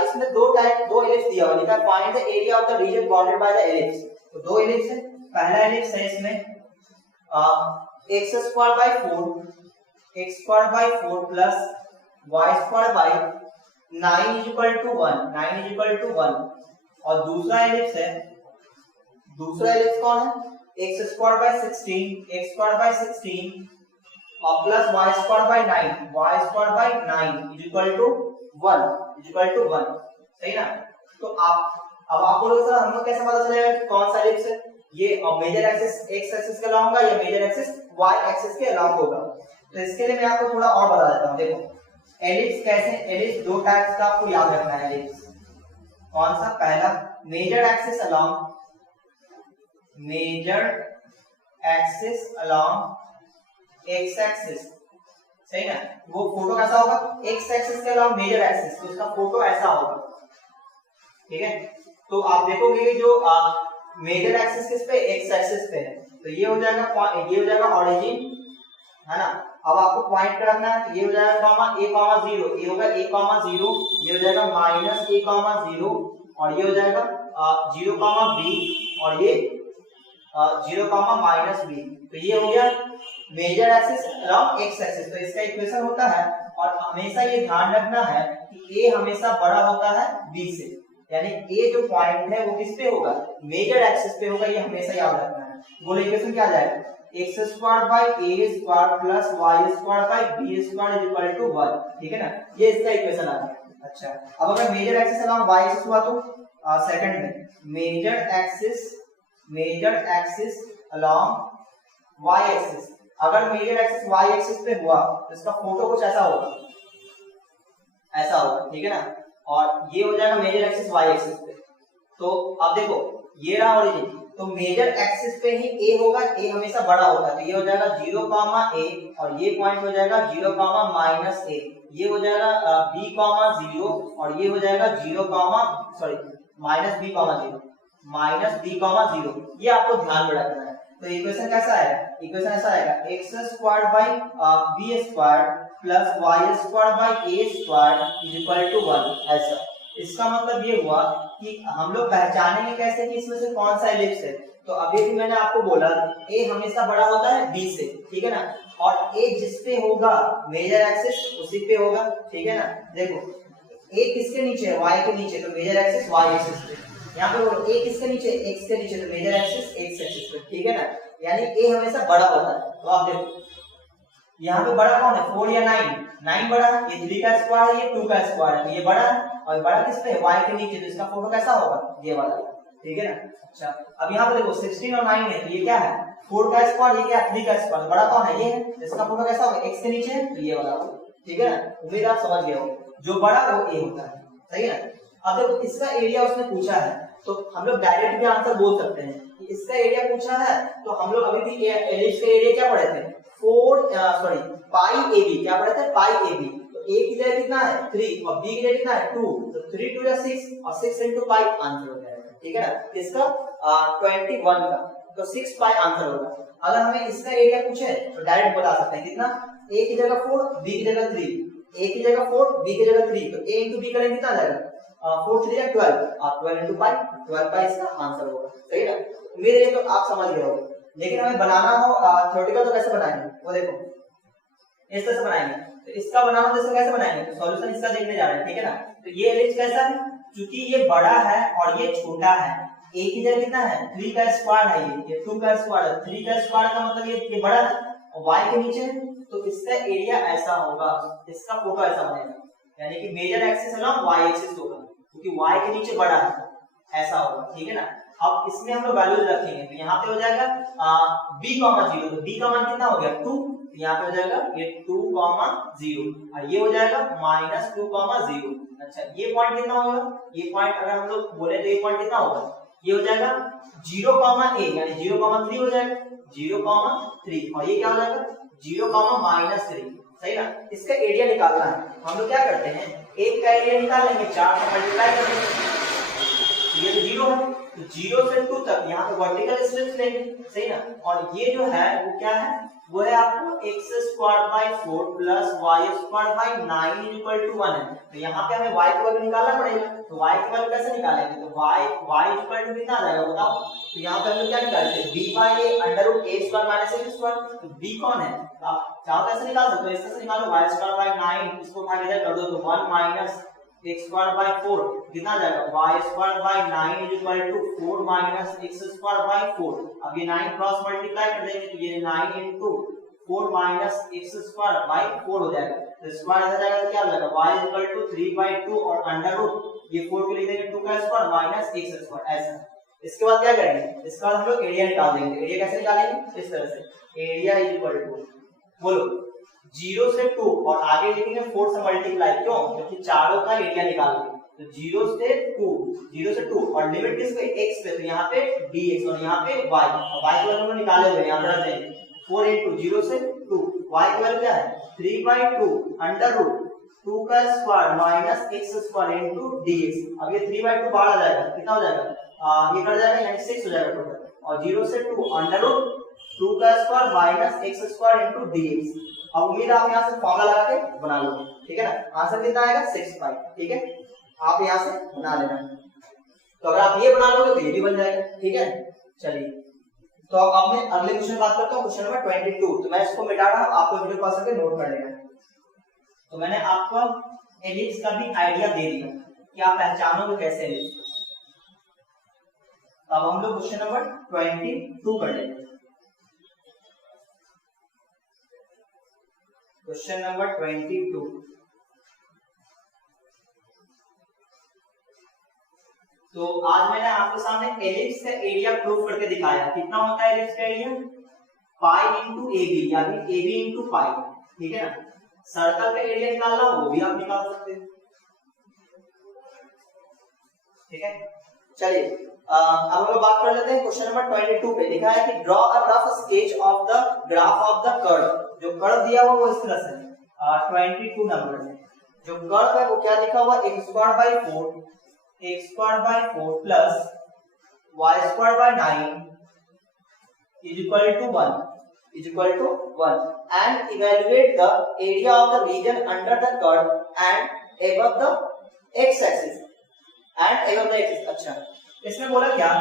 इसमें दो एलिप्स दिया हुआ लिखा है find the area of the region bounded by the ellipse. तो दो एलिप्स है पहला एलिप्स है इसमें x square by 4 plus y square by 9 is equal to 1 और दूसरा एलिप्स कौन है x स्क्वायर बाई 16 और plus y square by 9 is equal to 1 सही ना। तो अब आप बोलोगे सर हमको कैसे पता चलेगा कि कौन सा एलिप्स है ये मेजर एक्सिस x एक्सिस के अलोंग होगा या मेजर एक्सिस y एक्सिस के अलोंग होगा। तो इसके लिए मैं आपको थोड़ा और बता देता हूं। देखो एलिप्स कैसे एलिप्स दो टाइप्स का आपको याद रखना है। एलिप्स कौन सा पहला major axis along x axis सही ना। वो फोटो कैसा होगा x एक्सिस के अलोंग मेजर एक्सिस तो उसका फोटो ऐसा होगा। ठीक है तो आप देखोगे जो मेजर एक्सिस किस पे x एक्सिस पे है तो ये हो जाएगा ओरिजिन है ना। अब आपको पॉइंट रखना है ये हो जाएगा a, 0 ये होगा a, 0 ये हो जाएगा माइनस a, 0 और ये हो जाएगा 0, b और ये 0, माइनस b। तो ये हो गया major axis along x axis. तो इसका इक्वेशन होता है और हमेशा ये ध्यान रखना है कि a हमेशा बड़ा होता है b से यानी a जो पॉइंट है वो किस पे होगा मेजर एक्सिस पे होगा ये हमेशा याद रखना है। बोलो इक्वेशन क्या आ जाएगा x square by a square plus y square by b square is equal to 1। ठीक है ना ये इसका इक्वेशन आ गया। अच्छा अब अगर major axis along y axis हुआ तो सेकंड में major axis along y axis. अगर मेजर एक्सिस y एक्सिस पे हुआ तो इसका फोटो कुछ ऐसा होगा ठीक है ना और ये हो जाएगा मेजर एक्सिस y एक्सिस पे। तो अब देखो ये रहा ओरिजिन तो मेजर एक्सिस पे ही a होगा a हमेशा बड़ा होता है तो ये हो जाएगा 0, a और ये पॉइंट हो जाएगा 0, माइनस a ये हो जाएगा b, 0 और ये हो जाएगा 0, माइनस b, 0 ये आपको ध्यान में रखना है। तो इक्वेशन कैसा आएगा इक्वेशन ऐसा आएगा x square by b square plus y square by a square is equal to 1 ऐसा। इसका मतलब ये हुआ कि हम लोग पहचानेंगे कैसे कि इसमें से कौन सा एलिप्स है। तो अभी भी मैंने आपको बोला a हमेशा बड़ा होता है b से। ठीक है ना और ए जिस पे होगा मेजर एक्सिस उसी पे होगा, ठीक है ना। देखो ए किसके नीचे है, y के नीचे, तो मेजर एक्सिस y एक्सिस पे। यहाँ पे बोलो ए किसके नीचे, x के नीचे, तो मेजर एक्सिस x एक्सिस पे, ठीक है ना। यानी ए हमेशा बड़ा होता है। तो आप देखो यहाँ पे बड़ा कौन है, 4 या 9, 9 बड़ा है, ये 3 का स्क्वायर है, ये 2 का स्क्वायर है, तो ये बड़ा है और बड़ा किस पे है, y के नीचे, तो इसका फोटो कैसा होगा, ये वाला, ठीक है ना। अच्छा अब यहाँ पे देखो 16 और 9 है, तो ये क्या है 4 का स्क्वायर, ये क्या है 3 का स्क्वायर, बड़ा कौन है, ये है, इसका फोटो कैसा होगा, x के नीचे है, तो ये वाला होगा, ठीक है ना। उम्मीद आप समझ गए होंगे, जो बड़ा वो a होता है, सही है ना। अब देखो इसका एरिया उसने पूछा है, तो हम लोग डायरेक्ट भी आंसर बोल सकते हैं कि इसका एरिया पूछा है, तो हम लोग अभी भी एलिप्स का एरिया क्या पढ़े थे, पाई AB, क्या पढ़े थे, पाई AB। तो a की जगह कितना है 3 और b की जगह कितना है 2, तो 3 2 या 6 और 6 into पाई आंसर हो जाएगा, ठीक है ना। इसका 21 का, तो 6 पाई आंसर होगा। अगर हमें इसका एरिया पूछे तो डायरेक्ट बता सकते हैं कितना, a की जगह 4 b की जगह 3, a की जगह 4 b की जगह 3, तो a into b करेंगे कितना आ जाएगा, 4 3 या 12 और 12 into पाई, 12 पाई इसका आंसर होगा, सही है ना। उम्मीद है तो आप समझ गए होंगे। लेकिन हमें बनाना हो थ्योरेटिकल तो कैसे बनाएंगे, वो देखो इस तरह से बनाएंगे। तो इसका बनाना जैसे कैसे बनाएंगे, तो सॉल्यूशन इसका देखने जा रहे हैं, ठीक है ना। तो ये एलिप्स कैसा है, क्योंकि ये बड़ा है और ये छोटा है, a की जगह कितना है 3 का स्क्वायर है, ये 2 का स्क्वायर है, 3 का स्क्वायर का मतलब ये बड़ा है और y के नीचे है, तो इसका एरिया ऐसा होगा, इसका फोटो ऐसा बनेगा, यानी कि मेजर एक्सिस है ना y एक्सिस होगा, क्योंकि y के नीचे बड़ा है, ऐसा होगा, ठीक है ना। अब इसमें हम लोग वैल्यूज रखेंगे, तो यहाँ पे हो जाएगा b, 0, तो b का मान कितना हो गया 2, तो यहाँ पे हो जाएगा ये 2, 0 और ये हो जाएगा -2, 0। अच्छा ये पॉइंट कितना होगा, ये पॉइंट अगर हम लोग बोले तो ये पॉइंट कितना होगा, ये हो जाएगा 0, a यानी 0, 3 हो जाएगा, 0, 3 और ये क्या हो जाएगा 0, -3, सही ना। इसका एरिया निकालना है, हम लोग क्या करते हैं, एक का एरिया निकालेंगे 4 से मल्टीप्लाई करेंगे, ये तो 0 है, तो 0 से 2 तक यहाँ पे वर्टिकल स्ट्रिप्स लेंगे, सही ना। और ये जो है वो क्या है, वो है आपको x² 4 plus y² 9 equal to 1 है। तो यहाँ पे हमें y की वैल्यू निकालना पड़ेगा, तो y की वैल्यू कैसे निकालेंगे, तो y इक्वल टू कितना आ जाएगा बताओ। तो यहाँ पे हम लोग क्या निकालते हैं, b/a √a² तो b कौन है, तो आप चाहो कैसे निकाल सकते हो, इससे निकालो y² 9, इसको भाग इधर कर दो तो 1 माइनस x² 4 कितना आ जाएगा, y² 9 equal to 4 minus x² 4। अब ये 9 क्रॉस मल्टीप्लाई कर देंगे, तो ये 9 into 4 माइनस x² 4 हो जाएगा, तो स्क्वायर इधर जाएगा तो क्या हो जाएगा, y इक्वल टू 3/2 और अंडर रूट ये 4 को लिख देंगे 2 का स्क्वायर माइनस x², ऐसा। इसके बाद क्या करेंगे, इसके बाद हम लोग एरिया निकाल देंगे। एरिया कैसे निकालेंगे, इस तरह से, एरिया इक्वल टू बोलो 0 से 2 और आगे लिखेंगे 4 से मल्टीप्लाई, क्यों, क्योंकि चारों का एरिया निकालेंगे, तो 0 से 2 और लिमिट किस पे, x पे, तो यहाँ पे dx और यहाँ पे y, और y की वैल्यू निकाले हुए यहाँ पे रख देंगे 4 into 0 से 2, y की वैल्यू क्या है 3/2 अंडर रूट 2 का square minus x² into dx। अब ये 3/2 बाहर आ जाएगा, कितना हो जाएगा, ये कट जाएगा यानी 6 हो जाएगा टोटल, और 0 से 2 अंडर रूट 2 का square minus x² into dx। अब उम्मीद आप यहाँ से फॉर्मूला लगा के बना लो, ठीक है ना। आंसर कितना आएगा 6 ठीक है, आप यहाँ से बना लेना। तो अगर आप ये बना लोगे तो ये भी बन जाएगा, ठीक है। चलिए तो अब मैं अगले क्वेश्चन बात करता हूँ, क्वेश्चन नंबर 22। तो मैं इसको मिटा रहा हूँ, आपको वीडियो पॉज करके नोट कर लेना। तो मैंने आपको एलिप्स का भी आइडिया दे दिया कि आप पहचानोगे कैसे एलिप्स। अब हम लोग क्वेश्चन नंबर 22 कर लेंगे। क्वेश्चन नंबर 22, तो आज मैंने आपके सामने एलिप्स का एरिया प्रूव करके दिखाया। कितना होता है एलिप्स का area, pi into a b, यानी ए बी इंटू पाई, ठीक है ना। सर्कल का एरिया निकालना हो वो भी आप निकाल सकते हैं, ठीक है। चलिए अब हम लोग बात कर लेते हैं क्वेश्चन नंबर 22 पे। लिखा है कि draw a rough sketch of the graph of the curve. जो कर्व दिया हुआ वो इस तरह से 22 नंबर में जो कर्व है वो क्या लिखा हुआ, x² 4 y² 9 is equal to 1 and evaluate the area of the region under the curve and above the x axis and above the x axis। अच्छा इसमें बोला क्या,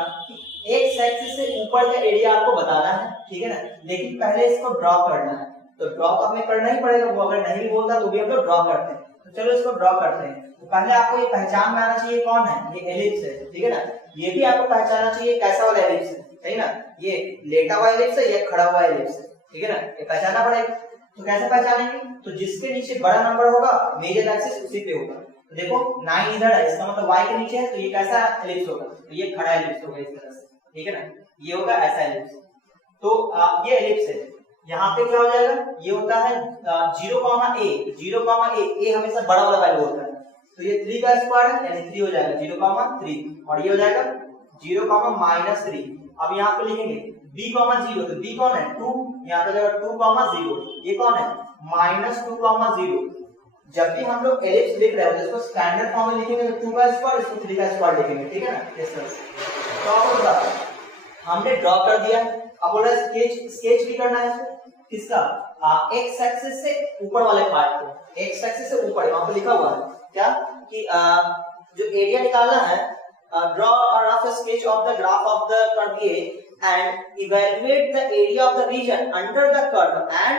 x एक्सिस से ऊपर का एरिया आपको बताना है, ठीक है ना, लेकिन पहले इसको ड्रॉ करना है। तो ड्रॉ तो हमें करना ही पड़ेगा, वो अगर नहीं भी बोलता तो भी हम लोग ड्रॉ करते हैं। तो चलो इसको ड्रॉ करते हैं। तो पहले आपको ये पहचान में आना चाहिए कौन है, ये एलिप्स है, ठीक है ना। ये भी आपको पहचानना चाहिए कैसा वाला एलिप्स है, सही ना, ये लेटा हुआ एलिप्स है, ये खड़ा हुआ एलिप्स है, ठीक है ना, ये पहचानना पड़ेगा। तो कैसे पहचानेंगे, तो जिसके नीचे बड़ा नंबर होगा मेजर एक्सिस उसी पे होगा। तो देखो 9 इधर है, इसका मतलब y के नीचे है, तो ये कैसा एलिप्स होगा, तो ये खड़ा एलिप्स होगा इस तरह से, ठीक है ना, ये होगा ऐसा एलिप्स। तो ये एलिप्स है, यहाँ पे क्या हो जाएगा, ये होता है 0,a, 0,a, a हमेशा बड़ा वाला वैल्यू होता है, तो ये 3 का स्क्वायर है यानी 3 हो जाएगा 0,3, और ये हो जाएगा 0,-3। अब यहाँ पे लिखेंगे b,0, तो b कौन है 2, यहाँ पे जाएगा 2,0, ये कौन है -2,0। जब भी हम लोग एलिप्स लिख रहे हैं तो इसको स्टैंडर्ड फॉर्म में लिखेंगे, तो 2 का स्क्वायर, इसको 3 का स्क्वायर लिखेंगे, ठीक है ना, इस तरह से। तो आपको बता हमने ड्रॉ कर दिया, अब बोल रहा है स्केच भी करना है इसको, किसका, एक्स एक्सिस से ऊपर वाले पार्ट को, एक्स एक्सिस से ऊपर, वहां पे लिखा हुआ है क्या कि जो एरिया निकालना है, draw a rough sketch of the graph of the curve a and evaluate the area of the region under the curve and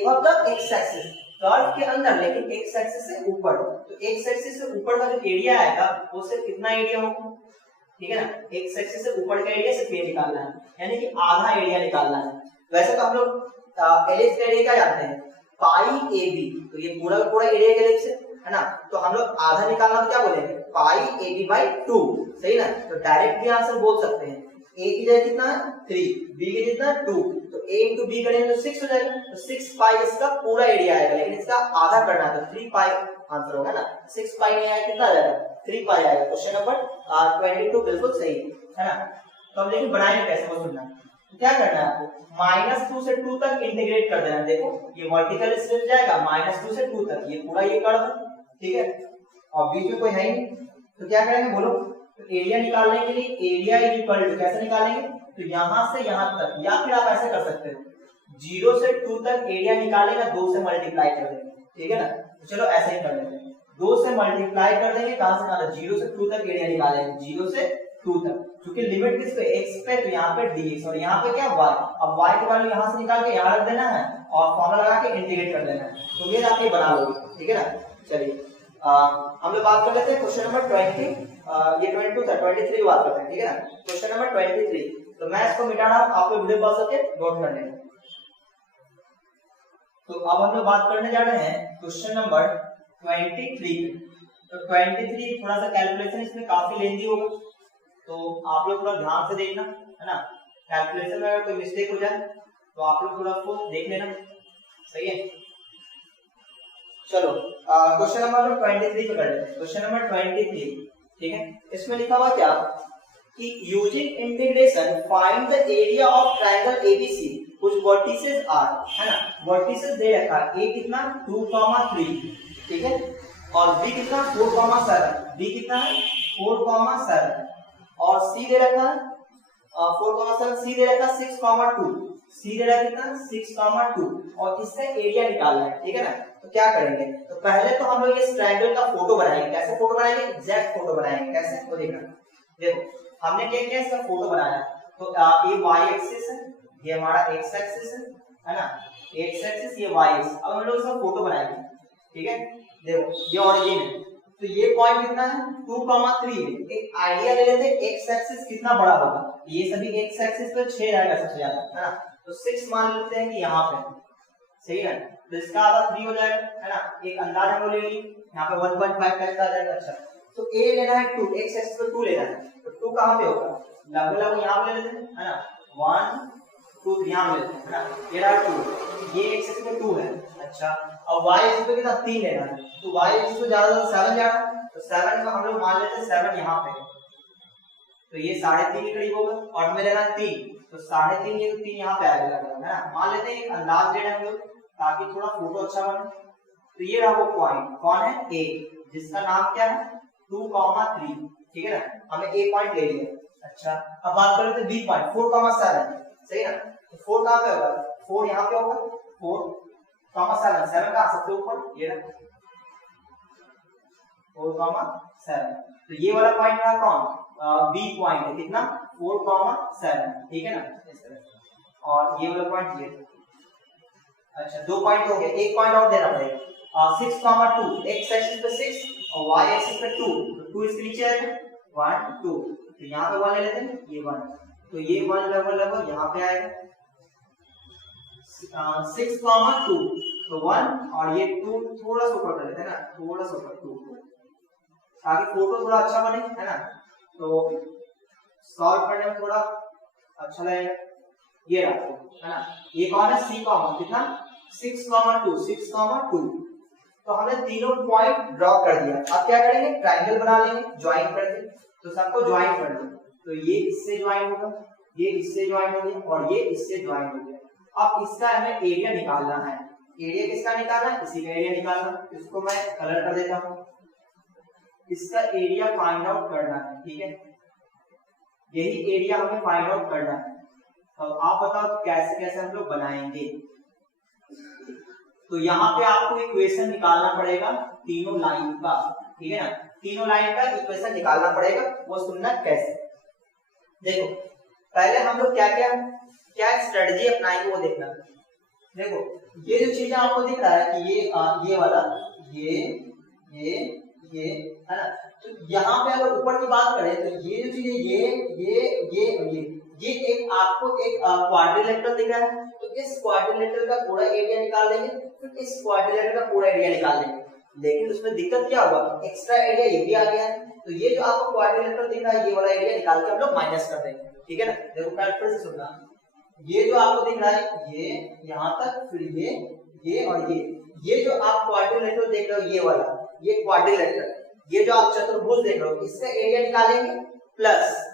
above the x axis, curve के अंदर लेकिन एक्स एक्सिस से ऊपर। तो एक्स एक्सिस से ऊपर का जो एरिया आएगा वो सिर्फ कितना एरिया होगा, ठीक है ना, एक्स एक्सिस से ऊपर का एरिया सिर्फ ये निकालना है, यानी कि आधा एरिया निकालना है। वैसे तो हम लोग एलिप्स का एरिया क्या जानते हैं, पाई ए बी, तो ये पूरा पूरा एरिया का एलिप्स है ना, तो हम लोग आधा निकालना तो क्या बोलेंगे, पाई ए बी बाई 2, सही ना। तो डायरेक्ट भी आंसर बोल सकते हैं, a की जगह कितना है 3, b की कितना 2, तो a into b करेंगे तो 6 हो जाएगा, तो 6 पाई इसका पूरा एरिया आएगा, लेकिन इसका आधा करना है तो 3 पाई आंसर होगा ना, 6 पाई नहीं आएगा, कितना आ जाएगा 3 पाई आएगा। क्वेश्चन नंबर 22 बिल्कुल सही है ना। तो अब लेकिन बनाएंगे कैसे वो सुनना, तो क्या करना है आपको, -2 से 2 तक इंटीग्रेट कर देना। देखो ये वर्टिकल स्ट्रेच जाएगा -2 से 2 तक, ये पूरा ये कर्व, ठीक है, और बीच में कोई है ही नहीं, तो क्या करेंगे बोलो, तो एरिया निकालने के लिए एरिया इज इक्वल टू कैसे निकालेंगे, तो यहां से यहां तक, या फिर आप ऐसे कर सकते हो 0 से 2 तक एरिया निकालेगा 2 से मल्टीप्लाई कर देंगे, ठीक है ना। तो चलो ऐसे ही कर लेते हैं, 2 से मल्टीप्लाई कर देंगे, कहां से निकालेंगे 0 से 2 तक एरिया निकालेंगे, 0 से 2 तक, क्योंकि लिमिट किस पे x पे, तो यहाँ पे dx और यहाँ पे क्या y, अब y की वैल्यू यहाँ से निकाल के यहाँ रख देना है और फॉर्मूला लगा के इंटीग्रेट कर देना है, तो ये आप ये बना लोगे, ठीक है ना। चलिए हम लोग बात कर लेते हैं क्वेश्चन नंबर 20, ये 22 था, 23 बात करते हैं, ठीक है ना। क्वेश्चन नंबर 23, तो मैं इसको मिटा रहा हूं, आपको वीडियो पॉज करके नोट कर लेना। तो अब हम लोग बात करने जा रहे हैं क्वेश्चन नंबर 23। तो 23 थोड़ा सा कैलकुलेशन इसमें काफी लेंदी होगा, तो आप लोग थोड़ा ध्यान से देखना, है ना, कैलकुलेशन में अगर कोई मिस्टेक हो जाए तो आप लोग थोड़ा उसको देख लेना, सही है। चलो क्वेश्चन नंबर 23 पे कर लेते हैं, क्वेश्चन नंबर 23, ठीक है। इसमें लिखा हुआ क्या कि using integration find the area of triangle ABC कुछ वर्टिसेस आर, है ना, वर्टिसेस दे रखा है, a कितना 2,3, ठीक है, और b कितना 4,7, b कितना है 4,7, और c दे रखा है 4,7, c दे रखा 6,2, c दे रखा कितना 6,2, और इससे एरिया निकालना है, ठीक है ना। तो क्या करेंगे, तो पहले तो हम लोग इस ट्रायंगल का फोटो बनाएंगे, कैसे फोटो बनाएंगे, एग्जैक्ट फोटो बनाएंगे, कैसे वो देखना। देखो हमने क्या किया, इसका फोटो बनाया, तो ये y एक्सिस है, ये हमारा x एक्सिस है ना, x एक्सिस ये y एक्सिस, अब हम लोग इसका फोटो बनाएंगे, ठीक है। देखो ये ओरिजिन है, तो ये पॉइंट कितना है 2,3 में, एक आइडिया ले लेते हैं x एक्सिस कितना बड़ा होगा, ये सभी x एक्सिस पे 6 रहेगा सबसे ज्यादा, है ना, तो 6 मान लेते हैं कि यहाँ पे, सही है, तो इसका आधा 3 हो जाएगा, है ना, एक अंदाजा हम ले ली, यहाँ पे 1.5 का आ जाएगा। अच्छा तो a लेना है 2, x एक्सिस पे 2 लेना है, तो 2 कहां पे होगा, लगभग यहाँ पे ले लेते हैं, है ना, 1 2 यहाँ ले लेते हैं, है ना, ये रहा 2, ये x एक्सिस पे 2 है। अच्छा और y एक्सिस पे कितना 3 लेना है, तो y एक्सिस पे ज्यादा 7 जा रहा है, तो 7 का हम लोग मान लेते हैं 7 यहाँ पे, तो ये 3.5 के करीब होगा, और हमें लेना 3, तो 3.5 ये तो 3 यहाँ पे आएगा, है ना, मान लेते हैं एक अंदाज ले रहे हैं हम लोग ताकि थोड़ा फोटो अच्छा बने। तो ये रहा वो पॉइंट, कौन है a, जिसका नाम क्या है 2,3, ठीक है ना, हमें a पॉइंट ले लिया। अच्छा अब बात कर लेते हैं b पॉइंट 4,7, सही ना, तो 4 कहां पे होगा, 4 यहाँ पे होगा, 4,7, 7 का सबसे ऊपर, ये रहा 4,7, तो ये वाला पॉइंट रहा कौन b पॉइंट है, कितना 4,7, ठीक है ना, इस तरह, और ये वाला पॉइंट ये, अच्छा 2 पॉइंट हो गए, एक पॉइंट और देना पड़ेगा। 6,2 एक्स एक्सिस पे 6 और वाई एक्सिस पे 2, तो 2 इसके नीचे आएगा 1 2, तो यहाँ पे 1 ले लेते हैं, ये 1, तो ये 1 लगभग यहाँ पे आएगा 6,2 तो 1 और ये 2 थोड़ा सा ऊपर कर लेते हैं ना, थोड़ा सा ऊपर 2, ताकि फोटो थोड़ा अच्छा बने, है ना, तो सॉल्व करने में थोड़ा अच्छा लगेगा। ये रखो, है ना, ये कौन है, सी कॉमन, कितना 6,2 तो हमने तीनों पॉइंट ड्रॉ कर दिया। अब क्या करेंगे, ट्रायंगल बना लेंगे ज्वाइन करके, तो सबको ज्वाइन कर लो, तो ये इससे ज्वाइन होगा, ये इससे ज्वाइन हो गया और ये इससे ज्वाइन हो गया। अब इसका हमें एरिया निकालना है, एरिया किसका निकालना है, इसी का एरिया निकालना, इसको मैं कलर कर देता हूं, इसका एरिया फाइंड आउट करना है, ठीक है, यही एरिया हमें फाइंड आउट करना है। अब आप बताओ कैसे कैसे हम लोग बनाएंगे। तो यहाँ पे आपको इक्वेशन निकालना पड़ेगा तीनों लाइन का, ठीक है ना, तीनों लाइन का इक्वेशन निकालना पड़ेगा, वो सुनना कैसे। देखो पहले हम लोग क्या क्या क्या स्ट्रेटजी अपनाएंगे वो देखना। देखो ये जो चीजें आपको दिख रहा है कि ये वाला ये है ना, तो यहाँ पे अगर ऊपर की बात करें तो ये जो चीजें ये एक आपको एक क्वाड्रिलेटरल दिख रहा है, तो इस क्वाड्रिलेटरल का पूरा एरिया निकाल लेंगे, फिर इस क्वाड्रिलेटरल का पूरा एरिया निकाल लेंगे। लेकिन उसमें दिक्कत क्या होगा, एक्स्ट्रा एरिया ये भी आ गया है, तो ये जो आपको क्वाड्रिलेटरल दिख रहा है ये वाला एरिया निकाल के हम लोग माइनस कर देंगे, ठीक है ना। देखो फिर से सुनना, ये जो आपको दिख रहा है ये यहाँ तक, फिर ये और ये जो आप क्वाड्रिलेटरल देख रहे हो ये वाला, ये क्वाड्रिलेटरल, ये जो आप चतुर्भुज देख रहे हो इसका एरिया निकालेंगे प्लस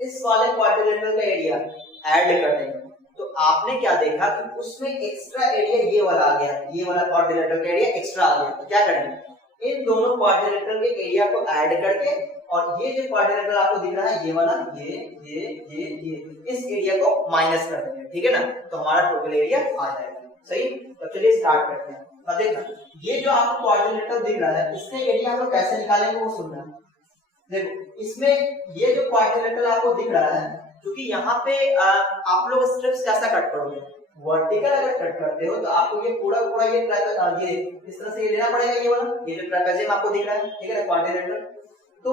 इस वाले क्वाड्रिलेटरल का एरिया ऐड कर देंगे। तो आपने क्या देखा कि उसमें एक्स्ट्रा एरिया ये वाला आ गया, ये वाला क्वाड्रिलेटरल का एरिया एक्स्ट्रा आ गया। तो क्या करेंगे, इन दोनों क्वाड्रिलेटरल के एरिया को ऐड करके और ये जो क्वाड्रिलेटरल आपको दिख रहा है ये वाला ये इस एरिया को माइनस कर देंगे, ठीक है ना, तो हमारा टोटल एरिया आ जाएगा। सही, तो चलिए स्टार्ट करते हैं। अब देखना ये जो आपको क्वाड्रिलेटरल दिख रहा है इसका एरिया हम लोग कैसे निकालेंगे वो सुनना। देखो इसमें ये जो क्वाड्रिलेटरल आपको दिख रहा है, क्योंकि यहाँ पे आप लोग स्ट्रिप्स कैसा कट करोगे, वर्टिकल अगर कट करते हो तो आपको ये पूरा ये इस तरह से ये लेना पड़ेगा, ये वाला ये जो ट्रापेजियम आपको दिख रहा है, ठीक है ना, क्वाड्रिलेटरल। तो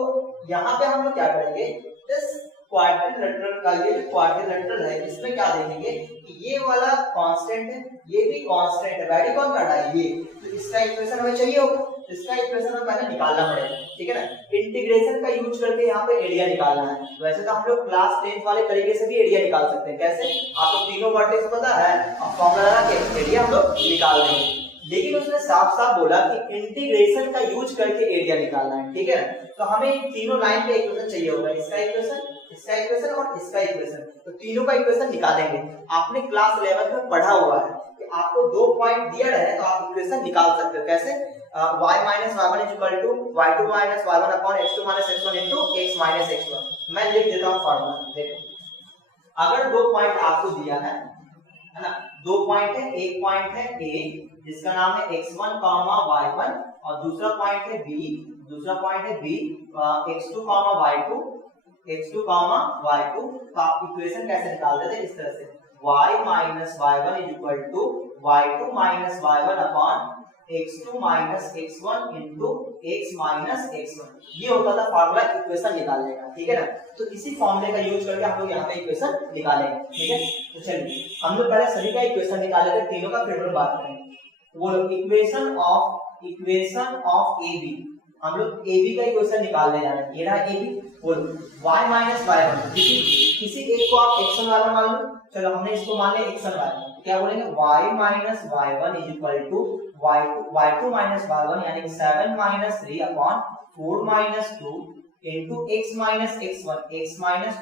यहाँ पे हम लोग क्या करेंगे, इस क्वाड्रिलेटरल का ये जो क्वाड्रिलेटरल है इसमें क्या देखेंगे कि ये वाला कांस्टेंट है, ये भी कांस्टेंट है, वैल्यू कौन करना है ये, तो इसका इक्वेशन हमें चाहिए होगा, इसका इक्वेशन हमें पहले निकालना पड़ेगा, ठीक है ना। इंटीग्रेशन का यूज करके यहाँ पे एरिया निकालना है। वैसे तो हम लोग क्लास 10 वाले तरीके से भी एरिया निकाल सकते हैं, कैसे, आपको तीनों वर्टेक्स पता है, अब फॉर्मूला लगा के एरिया हम लोग निकाल देंगे। लेकिन उसने साफ साफ बोला कि इंटीग्रेशन का यूज करके एरिया निकालना है, ठीक है। तो हमें तीनों लाइन का इक्वेशन चाहिए होगा, इसका इक्वेशन और इसका इक्वेशन, तो तीनों का इक्वेशन निकालेंगे। आपने क्लास 11 में पढ़ा हुआ है कि आपको 2 पॉइंट दिया रहे तो आप इक्वेशन निकाल सकते हो, कैसे, y minus y1 is equal to y2 minus y1 upon x2 minus x1 into x minus x1। मैं लिख देता हूँ फॉर्मूला। देखो अगर 2 पॉइंट आपको दिया है ना, 2 पॉइंट है, एक पॉइंट है A जिसका नाम है x1, y1 और दूसरा पॉइंट है B, x2, y2, तो आप इक्वेशन कैसे निकाल देते हैं, इस तरह से y minus y1 is equal to y2 minus y1 upon x2 minus x1 into x minus x1। ये होता था फार्मूला इक्वेशन निकालने का, ठीक है ना। तो इसी फार्मूले का यूज करके हम लोग यहाँ पे इक्वेशन निकालेंगे, ठीक है। तो चलिए हम लोग पहले सभी का इक्वेशन निकाले थे, तीनों का फिर बात करेंगे। वो इक्वेशन ऑफ AB, हम लोग AB का इक्वेशन निकालने जा रहे हैं। ये रहा AB, बोलो y minus y1, किसी एक को आप x1 y1 मान लो, चलो हमने इसको मान लिया x1 y1, क्या बोलेंगे y minus y1 is equal to y2 minus y1 यानी 7 minus 3 upon 4 minus 2 into x minus x1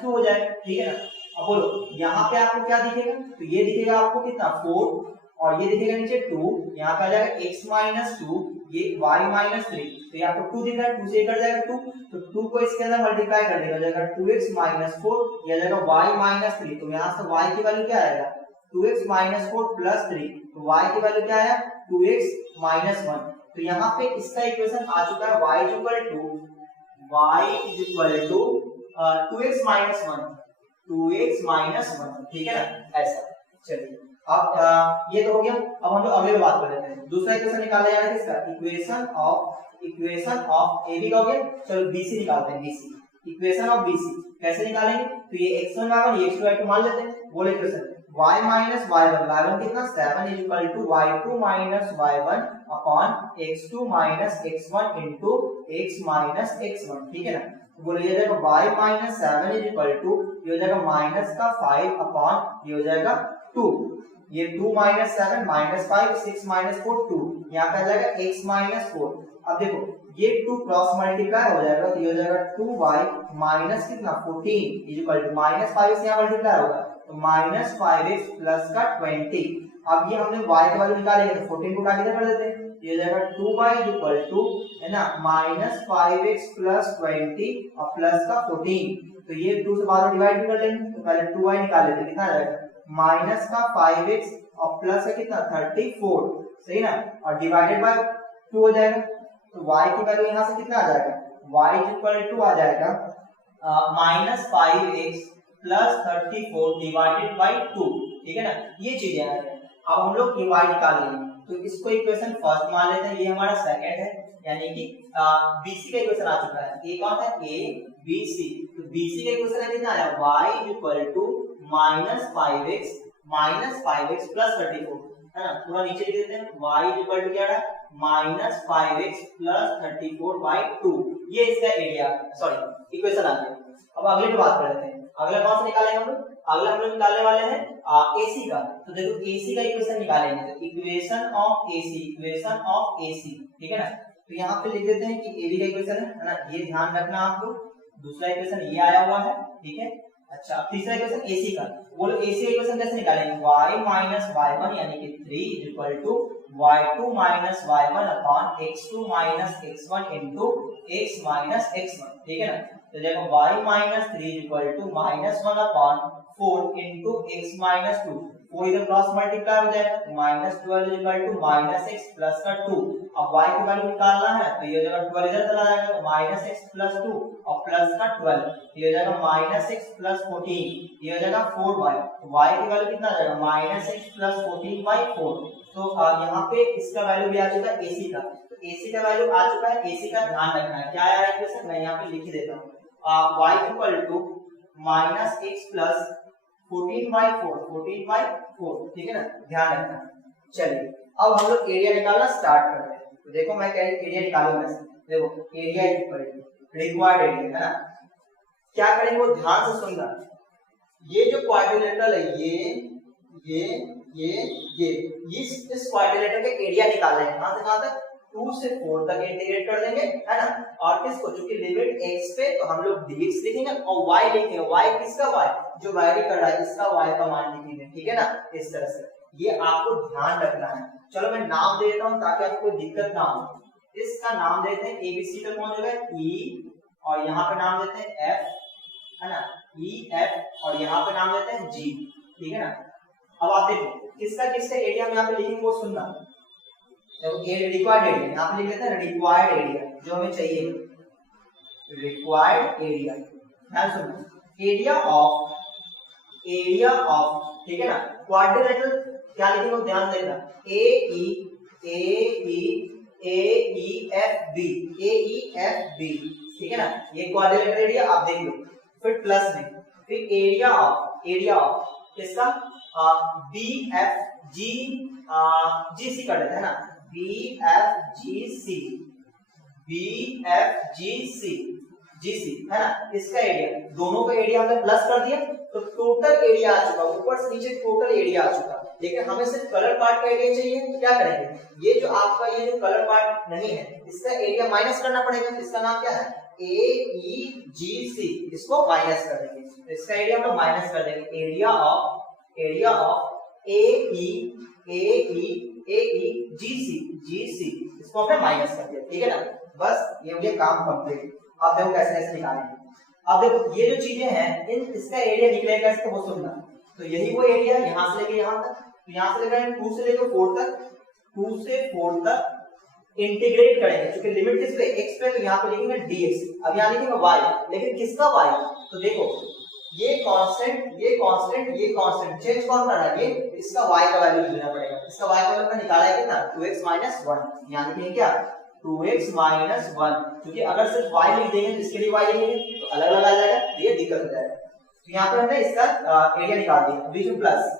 2 हो जाएगा, ठीक है ना। अब बोलो यहाँ पे आपको क्या दिखेगा, तो ये दिखेगा आपको कितना 4 और ये दिखेगा नीचे 2, यहाँ पे आ जाएगा x minus 2, ये y minus 3, तो यहाँ पे 2 दिख रहा है, 2 से कट जाएगा 2, तो 2 को इसके अंदर मल्टीप्लाई कर देगा, हो जाएगा 2x minus 4, ये आ जाएगा y minus 3, तो यहाँ से y की वैल्यू क्या आएगा 2x minus 4 plus 3, तो y की वैल्यू क्या आया 2x minus 1। तो यहाँ पे इसका इक्वेशन आ चुका है y is equal to 2x minus 1, ठीक है ना, ऐसा। चलिए अब ये तो हो गया। अब हम लोग अगले में बात कर लेते हैं। दूसरा इक्वेशन निकाला जाएगा किसका, इक्वेशन ऑफ ए बी का हो गया। चलो बीसी निकालते हैं, बीसी इक्वेशन ऑफ बीसी कैसे निकालेंगे, तो ये x1 y1 ये x2 y2 मान लेते हैं। बोले equation y minus y1, y1 कितना 7 is equal to y2 minus y1 upon x2 minus x1 into x minus x1, ठीक है ना। तो बोले ये जाएगा y minus 7 is equal to ये हो जाएगा माइनस का 5 अपॉन ये हो जाएगा 2, ये 2 माइनस 7 माइनस 5 6 माइनस 4 2, यहाँ पे आ जाएगा x माइनस 4। अब देखो ये 2 क्रॉस मल्टीप्लाई हो जाएगा तो ये हो जाएगा 2y माइनस कितना 14 इज इक्वल टू माइनस 5 से यहाँ मल्टीप्लाई होगा तो माइनस 5x प्लस का 20। अब ये हमने y की वैल्यू निकालेंगे तो 14 को उठा के कर देते हैं, ये हो जाएगा 2y इज इक्वल टू है ना माइनस 5x प्लस 20 और प्लस का 14। तो ये 2 से बाद में डिवाइड भी कर लेंगे तो पहले 2y निकाल लेते हैं, कितना आ जाएगा माइनस का 5x और प्लस का कितना 34, सही ना, और डिवाइडेड बाय 2 हो जाएगा। तो y की वैल्यू यहाँ से कितना आ जाएगा, y इज इक्वल टू आ जाएगा minus 5x plus 34 divided by 2, ठीक है ना, ये चीजें आ रही है। अब हम लोग y निकाल लेंगे तो इसको इक्वेशन फर्स्ट मान लेते हैं, ये हमारा सेकंड है, यानी कि BC का इक्वेशन आ चुका है। a कौन है, a b c, तो BC का इक्वेशन है कितना आया y is equal to minus 5x plus 34, है ना, पूरा नीचे लिख देते हैं y इज इक्वल टू क्या है माइनस 5x प्लस 34 बाय 2, ये इसका एरिया सॉरी इक्वेशन आ गया। अब अगले की बात कर लेते हैं, अगला कौन सा निकालेंगे हम लोग, अगला हम लोग निकालने वाले हैं AC का। तो देखो AC का इक्वेशन निकालेंगे तो इक्वेशन ऑफ AC, ठीक है ना। तो यहाँ पे लिख देते हैं कि AB का इक्वेशन है ना, ये ध्यान रखना आप लोग। दूसरा इक्वेशन ये आया हुआ है, ठीक है। अच्छा तीसरा इक्वेशन AC का, बोलो AC का इक्वेशन कैसे निकालेंगे, y माइनस y1 यानी कि 3 is equal to y2 minus y1 upon x2 minus x1 into x minus x1, ठीक है ना। तो देखो y minus 3 is equal to minus 1 upon 4 into x minus 2, 4 इधर क्रॉस मल्टीप्लाई हो जाएगा तो minus 12 is equal to minus x plus का 2। अब y की वैल्यू निकालना है तो ये जगह 12 इधर चला जाएगा तो माइनस x प्लस 2 और प्लस का 12, ये हो जाएगा माइनस x प्लस 14, ये हो जाएगा 4y, तो y की वैल्यू कितना आ जाएगा माइनस x प्लस 14 बाई 4। तो यहाँ पे इसका वैल्यू भी आ चुका है AC का, तो AC का वैल्यू आ चुका है, AC का ध्यान रखना है। क्या आया इक्वेशन मैं यहाँ पे लिख ही देता हूँ, y equal to minus x plus 14 by 4, ठीक है ना, ध्यान रखना। चलिए अब हम लोग एरिया निकालना स्टार्ट करते हैं। तो देखो मैं क्या एरिया निकालूंगा, देखो area equal to required area है ना, क्या करेंगे वो ध्यान से सुनना। ये जो क्वाड्रिलेटरल है ये इस क्वाड्रिलेटरल का एरिया निकालना है, कहां से कहां तक 2 से 4 तक इंटीग्रेट कर देंगे, है ना। और किसको, चूंकि लिमिट x पे तो हम लोग dx लिखेंगे और y लिखेंगे, y किसका y जो वैरी कर रहा है इसका y का मान लिखेंगे, ठीक है ना, इस तरह से। ये आपको ध्यान रखना है। चलो मैं नाम दे देता हूं ताकि आपको कोई दिक्कत ना हो। इसका नाम देते हैं ABC तक पहुंच गए E, और यहाँ पे नाम देते हैं F, है ना, E F, और यहाँ पे नाम देते हैं G, ठीक है ना। अब आप देखो किसका एरिया हम यहाँ पे लिखेंगे वो सुनना। देखो रिक्वायर्ड एरिया यहाँ पे लिख लेते हैं, रिक्वायर्ड एरिया जो हमें चाहिए, रिक्वायर्ड एरिया, ध्यान सुनना, एरिया ऑफ, ठीक है ना। क्वाड्रिलेटरल क्या लिखेंगे वो ध्यान देना, AEFB, ठीक है ना, ये क्वाड्रिलेटरल एरिया आप देख लो। फिर प्लस में फिर एरिया ऑफ किसका BFGC कर देते हैं ना, BFGC है ना, इसका एरिया, दोनों का एरिया हमने प्लस कर दिया तो टोटल एरिया आ चुका, ऊपर से नीचे टोटल एरिया आ चुका। लेकिन हमें सिर्फ कलर पार्ट का एरिया चाहिए, तो क्या करेंगे, ये जो आपका ये जो कलर पार्ट नहीं है इसका एरिया माइनस करना पड़ेगा। इसका नाम क्या है AEGC, इसको माइनस कर देंगे, तो इसका एरिया हम लोग माइनस कर देंगे। एरिया ऑफ AEGC, इसको हमने माइनस कर दिया, ठीक है ना। बस ये हो गया काम कंप्लीट। अब देखो कैसे निकालेंगे। अब देखो ये जो चीजें हैं इसका एरिया निकलेगा कैसे, तो वो सुनना। तो यही वो एरिया यहाँ से लेके यहाँ तक, तो यहाँ से लेकर 2 से लेकर 4 तक, 2 से 4 तक इंटीग्रेट करेंगे, क्योंकि लिमिट किस पे x पे, तो यहाँ पे लिखेंगे dx। अब यहाँ लिखेंगे y, लेकिन किसका y, तो देखो ये कांस्टेंट चेंज कौन कर रहा है? ये इसका y का वैल्यू लेना पड़ेगा। इसका y का वैल्यू मैंने निकाला है कितना? 2x - 1। यहां लिखेंगे क्या? 2x - 1, क्योंकि अगर सिर्फ y लिख देंगे तो इसके लिए y लिखेंगे तो अलग अलग आ जाएगा, तो ये दिक्कत हो जाएगा। तो यहाँ पे हमने इसका एरिया निकाल दिया, बीच में प्लस।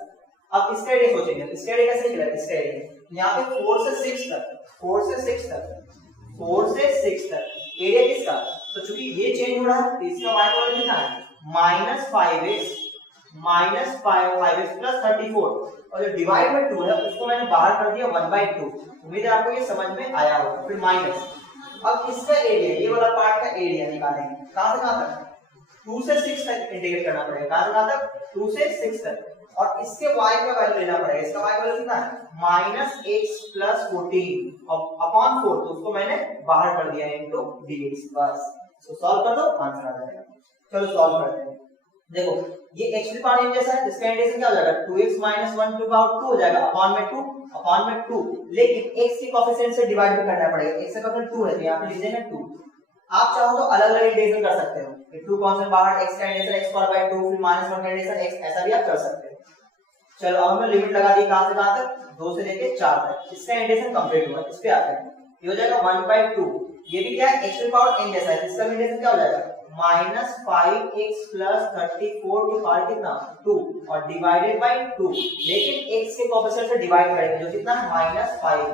अब इसका एरिया सोचेंगे, इसका एरिया कैसे निकलेगा? इसका एरिया यहाँ पे 4 से 6 तक एरिया किसका? तो चूंकि ये चेंज हो रहा है तो इसका y का वैल्यू कितना है? -5x प्लस 34, और जो डिवाइड बाय 2 है उसको मैंने बाहर कर दिया 1/2। उम्मीद है आपको ये समझ में आया होगा। फिर माइनस, अब इसका एरिया, ये वाला पार्ट का एरिया निकालेंगे। कहां से कहां तक? 2 से 6 तक इंटीग्रेट करना पड़ेगा। कहां से कहां तक? 2 से 6 तक। और इसके y का वैल्यू लेना पड़ेगा। इसका y का वैल्यू कितना है? -x प्लस 14 अपॉन 4, तो उसको मैंने बाहर कर दिया इनटू dx। बस इसको सॉल्व कर दो, आंसर आ जाएगा। चलो सॉल्व करते हैं। देखो ये x की पावर n जैसा है, इसका इंटीग्रेशन क्या हो जाएगा? 2x - 1 टू पावर 2 हो जाएगा अपॉन में 2, लेकिन x के कोएफिशिएंट से डिवाइड भी करना पड़ेगा। x का कोएफिशिएंट 2 है तो यहां पे लिख देंगे 2। आप चाहो तो अलग अलग इंटीग्रेशन कर सकते हो, 2 कांस्टेंट बाहर, x का इंटीग्रेशन x पावर बाय 2, फिर -1 का इंटीग्रेशन x, ऐसा भी आप कर सकते हो। चलो अब हमने लिमिट लगा दी, कहां से कहां तक? 2 से लेके 4 तक। इसका इंटीग्रेशन कंप्लीट हुआ। इस पे आते हैं, ये हो जाएगा 1/2। ये भी क्या है? x की पावर n जैसा है। इसका इंटीग्रेशन क्या हो जाएगा? -5x प्लस 34 की पावर कितना? 2, और डिवाइडेड बाय 2, लेकिन x के कोएफिशिएंट से डिवाइड करेंगे जो कितना है? -5,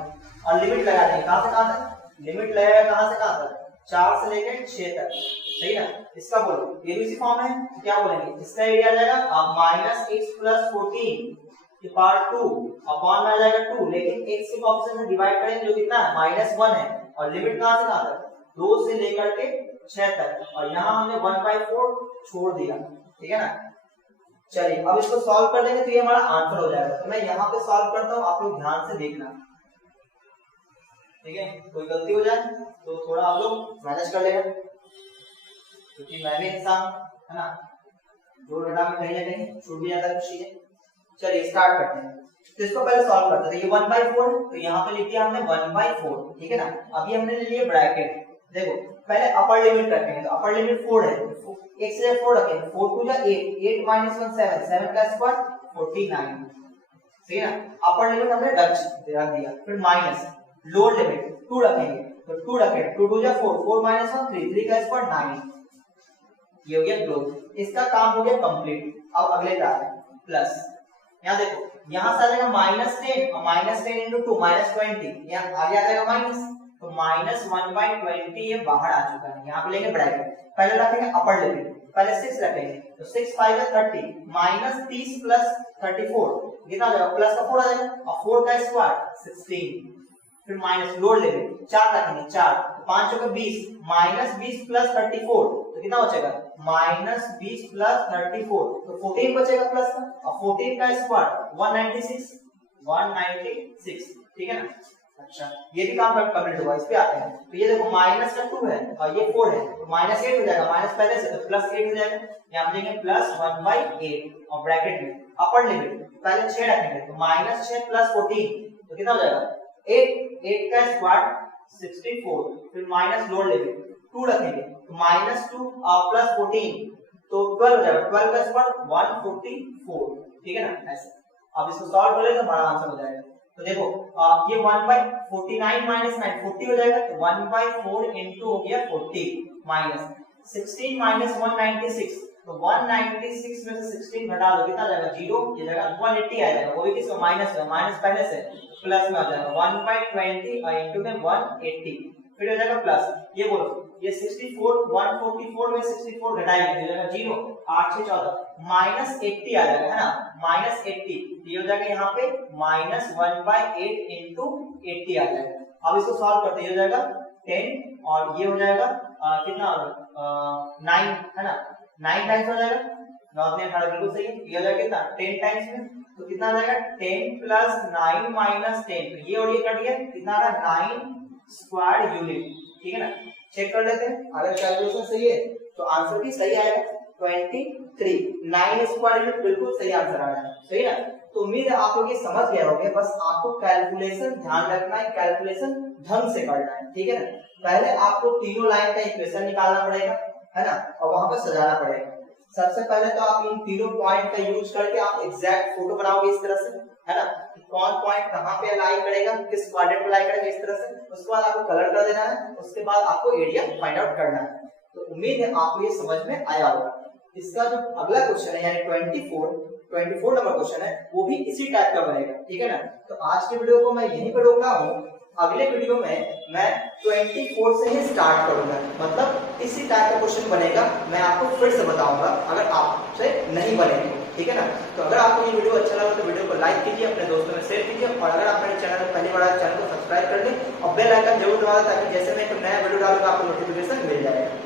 और लिमिट लगा देंगे। कहां से कहां तक? लिमिट लगेगा कहां से कहां तक? 4 से लेकर 6 तक। सही ना? इसका बोलो, ये भी इसी फॉर्म है तो क्या बोलेंगे? इसका एरिया आ जाएगा -x प्लस 14 की पावर 2 अपॉन में आ जाएगा 2, लेकिन x के कोएफिशिएंट से डिवाइड करेंगे जो कितना है? -1 है, और लिमिट कहां से कहां तक? 2 से लेकर के 6 तक, और यहां हमने 1/4 छोड़ दिया। ठीक है ना? चलिए अब इसको सॉल्व कर देंगे तो ये हमारा आंसर हो जाएगा। तो मैं यहां पे सॉल्व करता हूं, आप लोग ध्यान से देखना। ठीक है, कोई गलती हो जाए तो थोड़ा आप लोग मैनेज कर लेना, क्योंकि मैं भी इंसान है ना, जोड़ घटाव में कहीं ना कहीं छूट भी जाता है कुछ चीजें। चलिए स्टार्ट करते हैं। तो इसको पहले सॉल्व करते हैं। ये 1/4 है तो यहाँ पे लिख दिया हमने 1/4। ठीक है ना? अभी हमने ले लिए ब्रैकेट। देखो पहले अपर लिमिट रखेंगे, तो अपर लिमिट 4 है, x से 4 रखेंगे, 4 2 जा 8, 8 - 1 7, 7 का स्क्वायर 49। सही है ना? अपर लिमिट हमने रख दिया। फिर माइनस लोअर लिमिट 2 रखेंगे, तो 2 रखेंगे, 2 2 जा 4, 4 - 1 3, 3 का स्क्वायर 9। ये हो गया क्लोज। इसका काम हो गया कंप्लीट। अब अगले का है प्लस। यहाँ देखो, यहाँ से आ जाएगा -10 और -10 × 2 -20, यहाँ आगे आ जाएगा माइनस, तो -1/20 ये बाहर आ चुका है। यहाँ पे लेंगे ब्रैकेट, पहले रखेंगे अपर लिमिट, पहले 6 रखेंगे, तो 6 5 30, -30 प्लस 34 कितना आ जाएगा? प्लस का 4 आ जाएगा, और 4 का स्क्वायर 16। फिर माइनस लोअर लिमिट 4 रखेंगे, 4 5 का 20, -20 प्लस 34 तो कितना बचेगा? -20 प्लस 34, तो 14 बचेगा प्लस का, और 14 का स्क्वायर 196। ठीक है ना? अच्छा, ये भी काम कंप्लीट हुआ। इस पे आते हैं, तो ये देखो माइनस का 2 है और ये 4 है, तो -8 हो जाएगा, माइनस पहले से तो +8 हो जाएगा। यहाँ पे लेंगे +1/8, और ब्रैकेट में अपर लिमिट पहले 6 रखेंगे, तो -6 प्लस 14 तो कितना हो जाएगा? 8 का स्क्वायर 64। फिर माइनस लोअर लिमिट 2 रखेंगे, तो -2 प्लस 14 तो 12 हो जाएगा, 12 का स्क्वायर 144। ठीक है ना? ऐसे अब इसको सॉल्व कर ले तो हमारा आंसर हो जाएगा। तो देखो ये 1/49 - 9 40 हो जाएगा, तो 1/4 इनटू हो गया 40 माइनस 16 - 196, तो 196 में से 16 घटा दो, कितना आ जाएगा? 0, ये जाएगा 180 आ जाएगा, वो भी किसका? माइनस है, माइनस पहले से प्लस में आ जाएगा 1/20 और इनटू में 180, फिर हो जाएगा प्लस। ये बोलो, ये 64 144 में 64 घटाएंगे तो हो जाएगा 0, 8 6 14 -80 आ जाएगा, है ना? -80 ये हो जाएगा यहाँ पे -1/8 इनटू 80 आ जाएगा। अब इसको सॉल्व करते हैं, ये हो जाएगा 10 और ये हो जाएगा कितना 9, है ना? 9 टाइम्स हो जाएगा, 9 में 18 बिल्कुल सही है। ये हो जाएगा कितना? 10 टाइम्स में, तो कितना आ जाएगा? 10 + 9 - 10, तो ये और ये कट गया, कितना आ रहा? 9 स्क्वायर यूनिट। ठीक है ना? चेक कर लेते हैं, अगर कैलकुलेशन सही है तो आंसर भी सही आएगा। 23 9 स्क्वायर यूनिट बिल्कुल सही आंसर आ रहा है। सही ना? तो उम्मीद है आप लोग ये समझ गए होंगे। बस आपको कैलकुलेशन ध्यान रखना है, कैलकुलेशन ढंग से करना है। ठीक है ना? पहले आपको तीनों लाइन का इक्वेशन निकालना पड़ेगा, है ना? और वहां पर सजाना पड़ेगा। सबसे पहले तो आप इन तीनों पॉइंट का यूज करके आप एग्जैक्ट फोटो बनाओगे इस तरह से, है ना, कि कौन पॉइंट कहां पे लाई करेगा, किस क्वाड्रेंट पे लाई करेगा, इस तरह से। उसके बाद आपको कलर कर देना है, उसके बाद आपको एरिया फाइंड आउट करना है। तो उम्मीद है आपको ये समझ में आया होगा। इसका जो अगला क्वेश्चन है यानी 24 नंबर क्वेश्चन है, वो भी इसी टाइप का बनेगा, ठीक है ना। तो आज के वीडियो को मैं यहीं पर रोक रहा हूँ, अगले वीडियो में मैं 24 से ही स्टार्ट करूंगा, मतलब इसी टाइप का क्वेश्चन बनेगा, मैं आपको फिर से बताऊंगा अगर आपसे नहीं बनेंगे, ठीक है ना। तो अगर आपको ये वीडियो अच्छा लगा तो वीडियो को लाइक कीजिए, अपने दोस्तों में शेयर कीजिए, और अगर आप मेरे चैनल पर पहली बार आए चैनल को सब्सक्राइब कर लें और बेल आइकन जरूर दबा दें ताकि जैसे मैं एक नया वीडियो डालूंगा आपको नोटिफिकेशन मिल जाएगा।